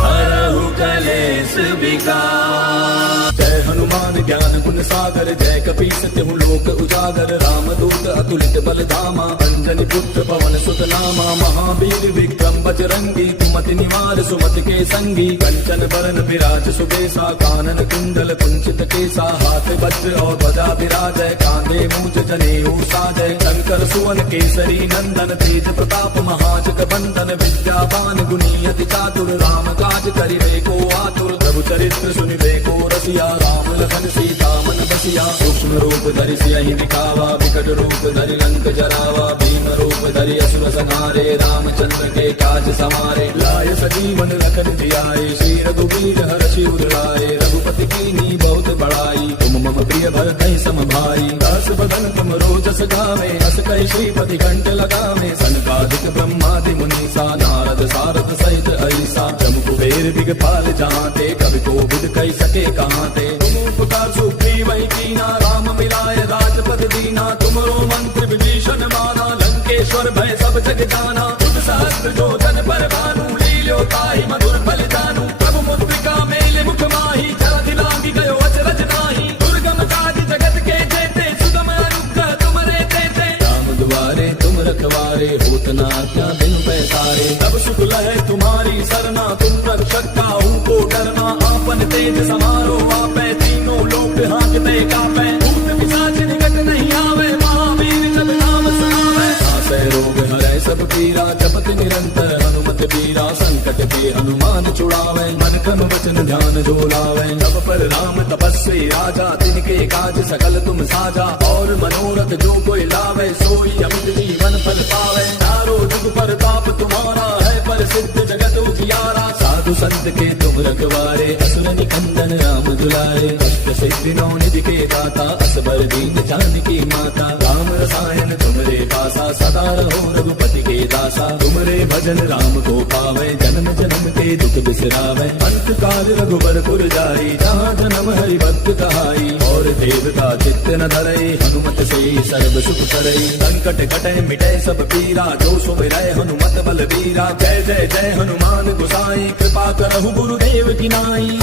हरहु कलेश विकार। जय हनुमान ज्ञान गुण सागर जय कपीस तिहु लोक उजागर। रामदूत अतुलित बल धामा अंजनी पुत्र पवन सुत नामा। महावीर विक्रम बजरंगी कुमति निवार सुमति के संगी। कंचन बरन विराज सुबेसा कानन कुंडल कुंचित केसा। हाथ वज्र और ध्वजा विराजय कांधे मूज जनेऊ साजय। शंकर सुवन केसरी नंदन तेज प्रताप महाजग बंदन। विद्यावान गुणी अति चातुर राम काज करिबे को आतुर। प्रभु चरित्र सुनिबे को रसिया राम लखन सीता मन बसिया। सूक्ष्म रूप धरि सियहि दिखावा विकट रूप धरि लंक जरावा। भीम रूप धरि असुर संहारे रामचंद्र के काज समारे। लाय सजीवन लखन जियाए श्री रघुवीर हर्षि उर लाए। रघुपति कीन्ही बहुत बड़ाई तुम मम प्रिय भरतहि सम भाई। दास बदन तुम रोजस गावे अस कहि श्रीपति कंठ लगावे। सनकादिक ब्रह्मादि मुनीसा नारद सारद सहित ऐसा। जम कुबेर दिगपाल जहांते कवि कोविद कहि सके कहांते। तुम उपकार सुग्रीवहि कीना राम मिलाय राजपद दीना, तुमरो मंत्र विभीषण माना, लंकेश्वर भय सब जग जाना। तुझ सहस्त्र जो जन पर भानु, लील्यो ताहि मधुर फल जानू। प्रभु मुद्रिका मेल मुख माही, जलधि लांघि गयो अचरज नाही। दुर्गम काज जगत के जेते, सुगम अनुग्रह तुमरे तेते। राम दुआरे तुम रखवारे, होत न आज्ञा बिनु पैसारे। तब सुख लहै तुम्हारी सरना, तुम रक्षक काहू को डरना। आपन तेज समारो आपै, तीनों लोक हाँकते कापै। भूत पिशाच निकट नहीं आवे, महावीर जब नाम सुनावे। नासै रोग हरै सब पीरा, जपत निरंतर हनुमत बीरा। संकट के हनुमान छुड़ावे, मन क्रम वचन ध्यान जो लावे। तब पर राम तपस्वी राजा, तिनके काज सकल तुम साजा। और मनोरथ जो कोई लावे, सोई अमित जीवन फल पावे। चारों जुग परताप तुम्हारा है, प्रसिद्ध जगत उजियारा। साधु संत के तुम रखवारे, असुर निकंदन राम दुलारे। कष्ट सिद्धि नौ निधि के दाता, असबर दीन जानकी माता। राम रसायन तुमरे पासा, सदा रहो रघुपति के दासा। तुमरे भजन राम को पावे, जन्म जन्म के दुख बिसरावे। अंत काल रघुबर पुर जाई, जहाँ जन्म हरि भक्त कहाई। और देवता चित्त न धरई, हनुमत से सर्व सुख करई। संकट कटै मिटै सब पीरा, जो सुमिरै हनुमत बल बीरा। जय जय जय हनुमान गोसाई, कृपा करहु गुरुदेव की नाई।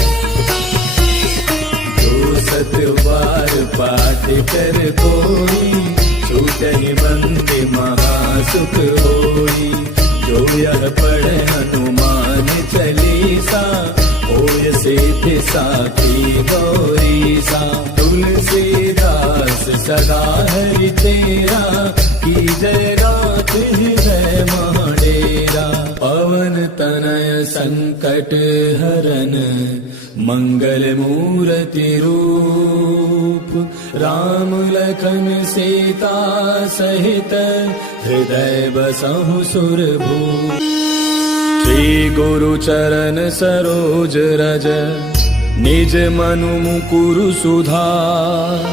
जो सत बार पाठ कर कोई, छूटहि बंदे महासुख होई। जो यह पढ़े हनुमान चालीसा, होय सिद्धि साखी गौरीसा। तुलसीदास सदा हरि तेरा, की जय रात हृदय महाडेरा। पवन तनय संकट हरन, मंगल मूर्ति रूप। राम लखन सीता सहित, हृदय बसहु सुरभूप। श्री गुरु चरण सरोज रज, निज मनु मुकुरु सुधार।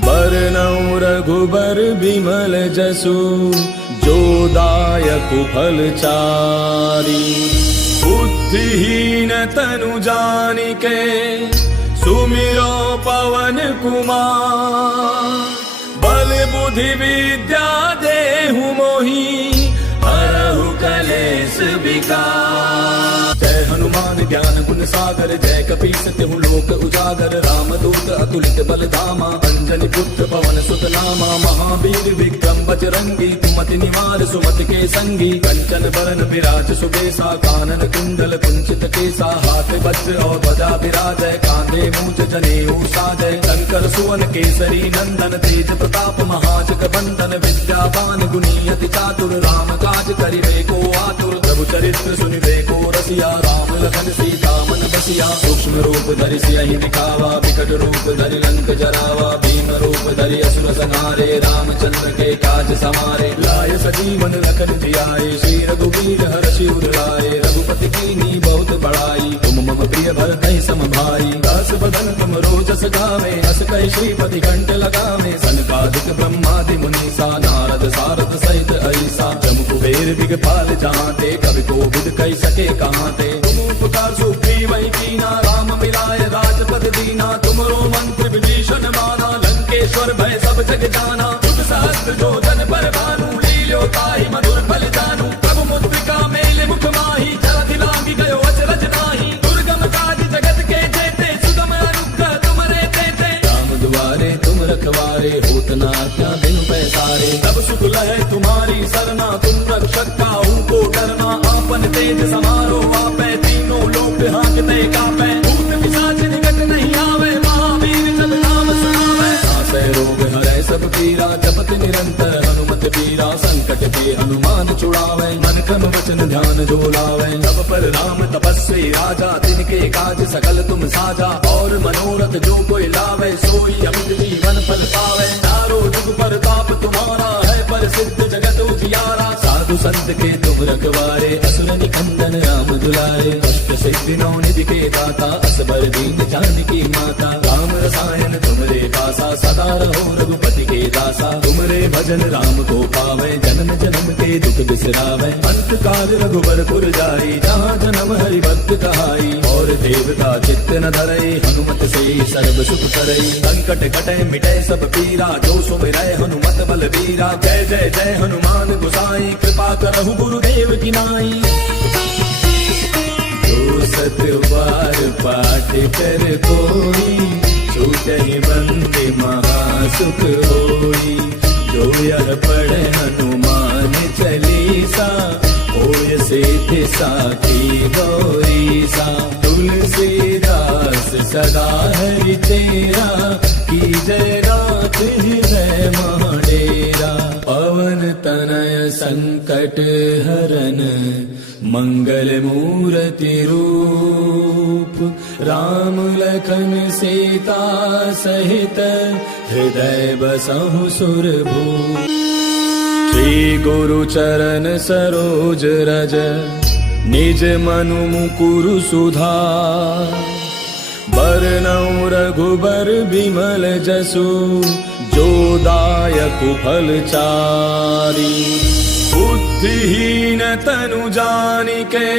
बरनउँ रघुबर बिमल जसु, जो दायक फल चारि। बुद्धिहीन तनु जानिके, सुमिरो पवन कुमार। बल बुद्धि विद्या देहु मोहि, हरहु कलेश विकार। जय हनुमान ज्ञान गुण सागर, जय कपीस तिहु लोक उजागर। रामदूत अतुलित बल धामा, अंजनी पुत्र पवन सुत नामा। महावीर विक्रम बजरंगी, कुमति निवार सुमति के संगी। कंचन बरन विराज सुबेसा, कानन कुंडल कुंचित केसा। हाथ वज्र और ध्वजा विराजय, कांधे मूंज जनेऊ साजय। शंकर सुवन केसरी नंदन, तेज प्रताप महाजग बंदन। विद्यावान गुणी अति चातुर, राम काज करिबे को आतुर। प्रभु चरित्र सुनिबे को रसिया, राम लखन सीता मन बसिया। सूक्ष्म रूप धरि सियहि दिखावा, विकट रूप धरि लंक जरावा। भीम रूप धरि असुर संहारे, रामचंद्र के काज समारे। लाय सजीवन लखन जियाए, श्री रघुवीर हर्षि उर लाए। रघुपति कीन्ही बहुत बड़ाई, तुम मम प्रिय भरतहि सम भाई। दास बदन तुम रोजस गावे, हस कहि श्रीपति कंठ लगावे। सनकादिक ब्रह्मादि मुनीसा, नारद सारद सहित ऐसा। जम कुबेर दिगपाल जहाँते, कवि कोविद कहि सके कहाँते। तुम उपकार सुग्रीवहि कीना, राम मिलाय राजपद दीना। तुमरो मंत्र विभीषण माना, लंकेश्वर भय सब जग जाना। तुझ सहस्त्र जो जन पर भानु, लील्यो ताहि मधुर फल जानू। प्रभु मुद्रिका मेल मुख माही, जलधि लांघि गयो अचरज नाही। दुर्गम काज जगत के जेते, सुगम अनुग्रह तुमरे तेते। राम दुआरे तुम रखवारे, होत न आज्ञा बिनु पैसारे। तब सुख लहै तुम्हारी सरना, तुम रक्षक काहू को डरना। आपन तेज समारो आपै, तीनों लोक हाँकते कापै। भूत पिशाच निकट नहीं आवे, महावीर जब नाम सुनावे। नासै रोग हरै सब पीरा, जपत निरंतर हनुमत बीरा। संकट के हनुमान छुड़ावे, मन क्रम वचन ध्यान जो लावे। तब पर राम तपस्वी राजा, तिनके काज सकल तुम साजा। और मनोरथ जो कोई लावे, सोई अमित जीवन फल पावे। चारों जुग परताप तुम्हारा है, प्रसिद्ध जगत उजियारा। साधु संत के तुम रखवारे, असुर निकंदन राम दुलारे, अष्ट सिद्धि नौ निधि के दाता, असबर दीन जानकी माता। राम रसायन तुमरे पासा, सदा रहो रघुपति के दासा। तुमरे भजन राम को पावे, जन्म जन्म के दुख बिसरावे। अंत काल रघुबर पुर जाई, जहाँ जन्म हरि भक्त कहाई। और देवता चित्त न धरई, हनुमत से सर्व सुख करई। संकट कटे मिटे सब पीरा, जो सुमिरै हनुमत बल बीरा। जय जय जय हनुमान गोसाई, कृपा करहु गुरुदेव की नाई। जो सत बार पाठ कर कोई, छूटहि बंदे महासुख होई। जो यह पढ़े हनुमान चालीसा, होय सिद्धि साखी गौरीसा। तुलसीदास सदा हरि तेरा, की जय नाथ हृदय महाडेरा। पवन तनय संकट हरन, मंगल मूर्ति रूप। राम लखन सीता सहित, हृदय बसहु सुरभूप। श्री गुरु चरण सरोज रज, निज मनु मुकुरु सुधार। बरनउँ रघुबर बिमल जसु, जो दायक फल चारि। बुद्धिहीन तनु जानिके,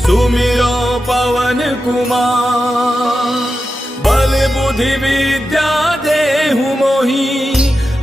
सुमिरो पवन कुमार। बल बुद्धि विद्या देहु मोहि,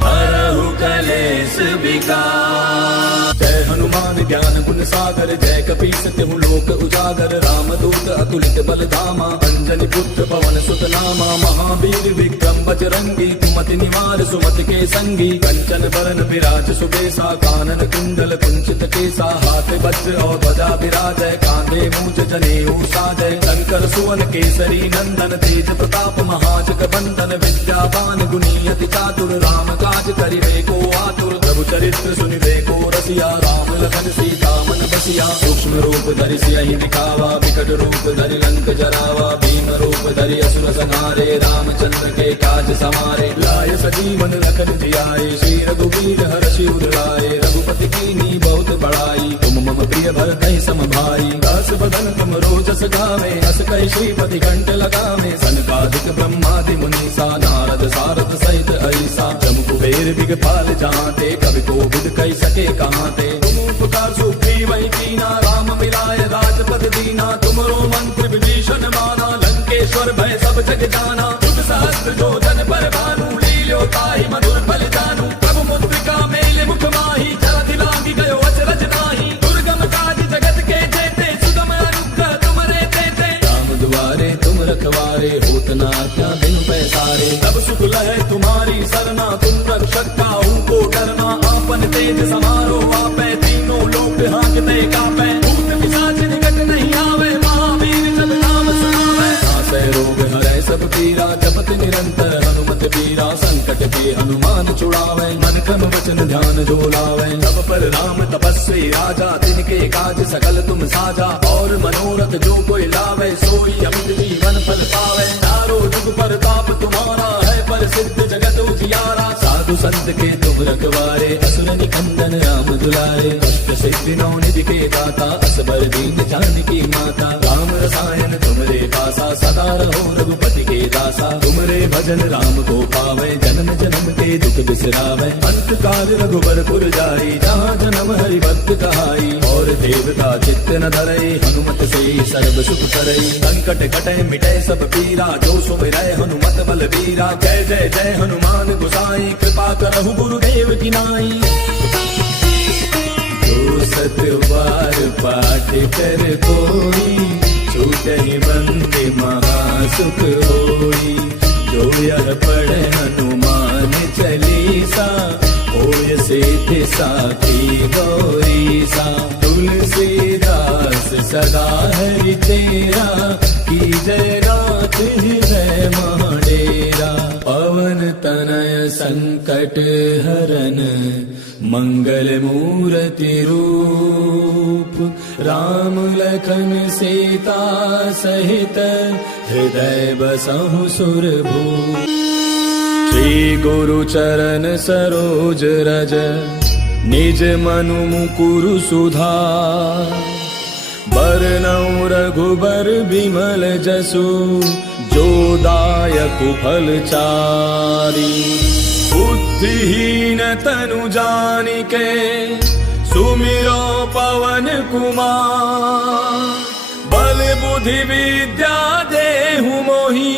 हरहु कलेश विकार। जय हनुमान ज्ञान गुण सागर, जय कपीस तिहु लोक उजागर। रामदूत अतुलित बल धामा, अंजनी पुत्र पवन सुत नामा। महावीर विक्रम बजरंगी, कुमति निवार सुमति के संगी। कंचन बरन विराज सुबेसा, कानन कुंडल कुंचित केसा। हाथ वज्र और ध्वजा विराजय, कांधे मूंज जनेऊ साजय। शंकर सुवन केसरी नंदन, तेज प्रताप महाजग बंदन। विद्यावान गुणी अति चातुर, राम काज करिबे को आतुर। प्रभु चरित्र सुनिबे को रसिया, राम लखन सीता मन बसिया। सूक्ष्म रूप धरि सियहि दिखावा, विकट रूप धरि लंक जरावा। भीम रूप धरि असुर संहारे, रामचंद्र के काज समारे। लाय सजीवन लखन जियाए, श्री रघुवीर हर्षि उर लाए। रघुपति कीन्ही बहुत बड़ाई, तुम मम प्रिय भरतहि सम भाई। दास बदन तुम रोजस गावे, अस कहि श्रीपति कंठ लगावे। सनकादिक ब्रह्मादि मुनीसा, नारद सारद सहित ऐसा। जम कुबेर दिगपाल जहाँते, कवि कोविद कहि सके कहाँते। तुम उपकार सुग्रीव वही कीना, राम मिलाय राजपद दीना। तुमरो मंत्र विभीषण माना, लंकेश्वर भय सब जग जाना। तुझ सहस्त्र जो जन पर भानु, लील्यो ताहि मधुर फल जानू। प्रभु मुद्रिका मेल मुख माही, जलधि लांघि गयो अचरज नाहि। दुर्गम काज जगत के जेते, सुगम अनुग्रह तुमरे तेते। राम दुआरे तुम रखवारे, होत न आज्ञा बिनु पैसारे। तब सुख लहै तुम्हारी सरना, तुम रक्षक काहू को डरना। आपन तेज समारो आपै, तीनों लोक हांकते कापै। भूत पिशाच निकट नहीं आवे, महावीर जब नाम सुनावे। नासै रोग हरै सब पीरा, जपत निरंतर हनुमत बीरा। संकट के हनुमान छुड़ावे, मन क्रम वचन ध्यान जो लावे। सब पर राम तपस्वी राजा, तिनके काज सकल तुम साजा। और मनोरथ जो कोई लावे, सोई अमित जीवन फल पावे। चारों जुग परताप तुम्हारा है, प्रसिद्ध जगत उजियारा। साधु संत के तुम रखवारे, असुर निकंदन राम दुलारे। अष्ट सिद्धि नौ निधि के दाता, असबर दीन जानकी माता। राम रसायन तुमरे पासा, सदा रहो रघुपति के दासा। तुमरे भजन राम को पावे, जन्म जन्म के दुख बिसरावे। अंत काल रघुबर पुर जाई, जहाँ जन्म हरि भक्त कहाई। और देवता चित्त न धरई, हनुमत से सर्व सुख करई। संकट कटे मिटे सब पीरा, जो सुमिरै हनुमत बल बीरा। जय जय जय हनुमान गोसाई, कृपा करहु गुरुदेव की नाई। जो सत बार पाठ कर कोई, छूटहि बंदे महासुख होई। जो यह पढ़े हनुमान चालीसा, होय सिद्धि साखी गौरीसा। तुलसीदास सदा हरि तेरा, की जय नाथ हृदय महाडेरा। पवन तनय संकट हरन, मंगल मूर्ति रूप। राम लखन सीता सहित, हृदय बसहु सुरभूप। श्री गुरु चरण सरोज रज निज मनु मुकुरु सुधार। बरनउँ रघुबर बिमल जसु जो दायक फलचारी। बुद्धिहीन तनु जानिके सुमिरो पवन कुमार। बल बुद्धि विद्या देहु मोहि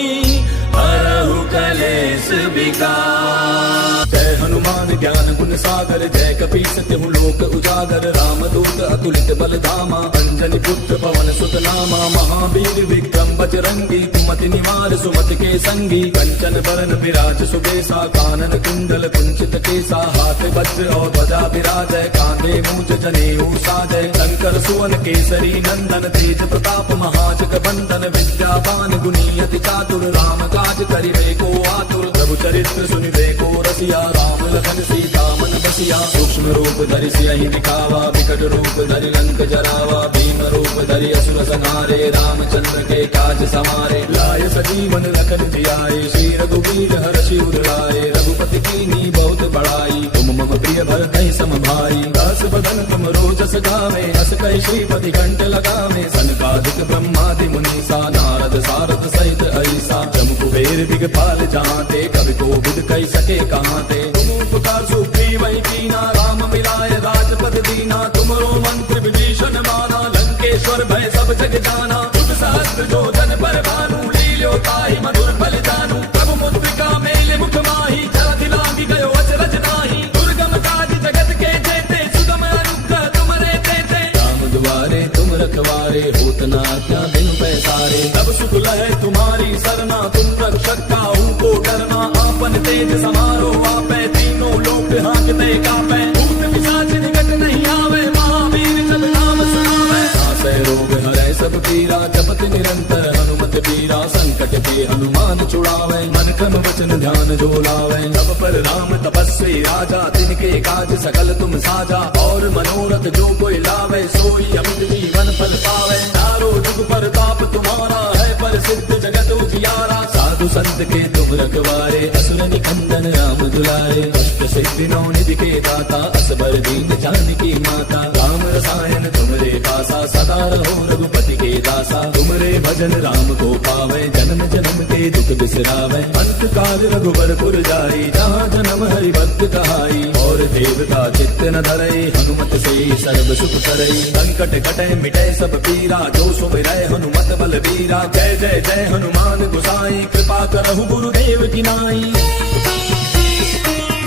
हरहु कलेश विकार। जय हनुमान ज्ञान गुण सागर जय कपी सत्यहु लोक उजागर। रामदूत अतुलित बल धामा अंजनी पुत्र पवन सुत नामा। महावीर विक्रम बजरंगी कुमति निवार सुमति के संगी। कंचन बरन विराज सुबेसा कानन कुंडल कुंचित केसा। हाथ वज्र और ध्वजा विराजय कांधे मूंज जनेऊ साजय। शंकर सुवन केसरी नंदन तेज प्रताप महाजग बंदन। विद्यावान गुणी अति चातुर राम काज करिबे को आतुर। प्रभु चरित्र सुनिबे को रसिया राम लखन सीता मन बसिया। सूक्ष्म रूप धरि सियहि दिखावा विकट रूप धरि लंक जरावा। भीम रूप धरि असुर संहारे रामचंद्र के काज समारे। लाय सजीवन लखन जियाए श्री रघुवीर हर्षि उर लाए। रघुपति कीन्ही बहुत बड़ाई तुम मम प्रिय भरतहि सम भाई। दास बदन तुम रोजस गावे अस कहि श्रीपति कंठ लगावे। सनकादिक ब्रह्मादि मुनीसा नारद सारद सहित ऐसा। जम कुबेर दिगपाल जहांते कवि कोविद कहि सके कहांते। तुम उपकार सुग्रीवहि कीना राम मिलाय राजपद दीना। तुमरो मंत्र विभीषण माना लंकेश्वर भय सब जग जाना। तुम सहस्त्र जो जन पर भानु लील्यो ताहि मधुर फल जानू। प्रभु मुद्रिका मेले मुख माहि जलधि लांघि गयो अचरज नाही। दुर्गम काज जगत के जेते सुगम अनुग्रह तुमरे तेते। राम दुआरे तुम रखवारे होत न आज्ञा बिनु पैसारे। तब सुख लहै तुम्हारी सरना तुम रक्षक काहू को डरना। आपन तेज समारो आपै तीनों लोक हांकते कापै। भूत पिशाच निकट नहीं आवे महावीर जब नाम सुनावे। नासै रोग हरै सब पीरा जपत निरंतर हनुमत पीरा। संकट के हनुमान छुड़ावे मन क्रम वचन ध्यान जो लावे। तब पर राम तपस्वी राजा तिनके काज सकल तुम साजा। और मनोरथ जो कोई लावे सोई अमित जीवन फल पावे। चारों जुग परताप तुम्हारा है प्रसिद्ध जगत उजियारा। साधु संत के तुम रखवारे असुर निकंदन राम दुलारे। अष्ट सिद्धि नौ निधि के दाता असबर दीन जानकी माता। राम रसायन तुमरे पासा सदा रहो रघुपति के दासा। तुमरे भजन राम को पावे जन्म जन्म के दुख बिसरावे। अंत काल रघुबर पुर जाई जहाँ जन्म हरि भक्त कहाई। और देवता चित्त न धरई हनुमत से सर्व सुख करई। संकट कटै मिटै सब पीरा जो सुमिरै हनुमत बल बीरा। जय जय जय हनुमान गोसाई कृपा करहु गुरुदेव की नाई।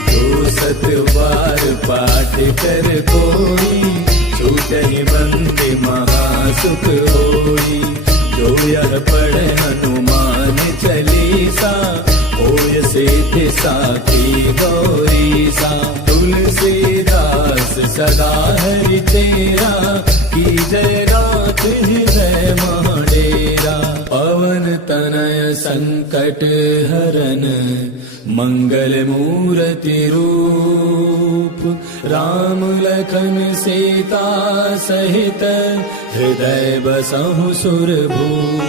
जो सत बार पाठ कर कोई छूटहि बंदे महासुख होई। जो यह पढ़े हनुमान चालीसा होय सिद्धि साखी गौरीसा। तुलसीदास सदा हरि तेरा की जय नाथ हृदय महाडेरा। पवन तनय संकट हरन मंगल मूर्ति रूप। राम लखन सीता सहित हृदय बसहु सुरभूप।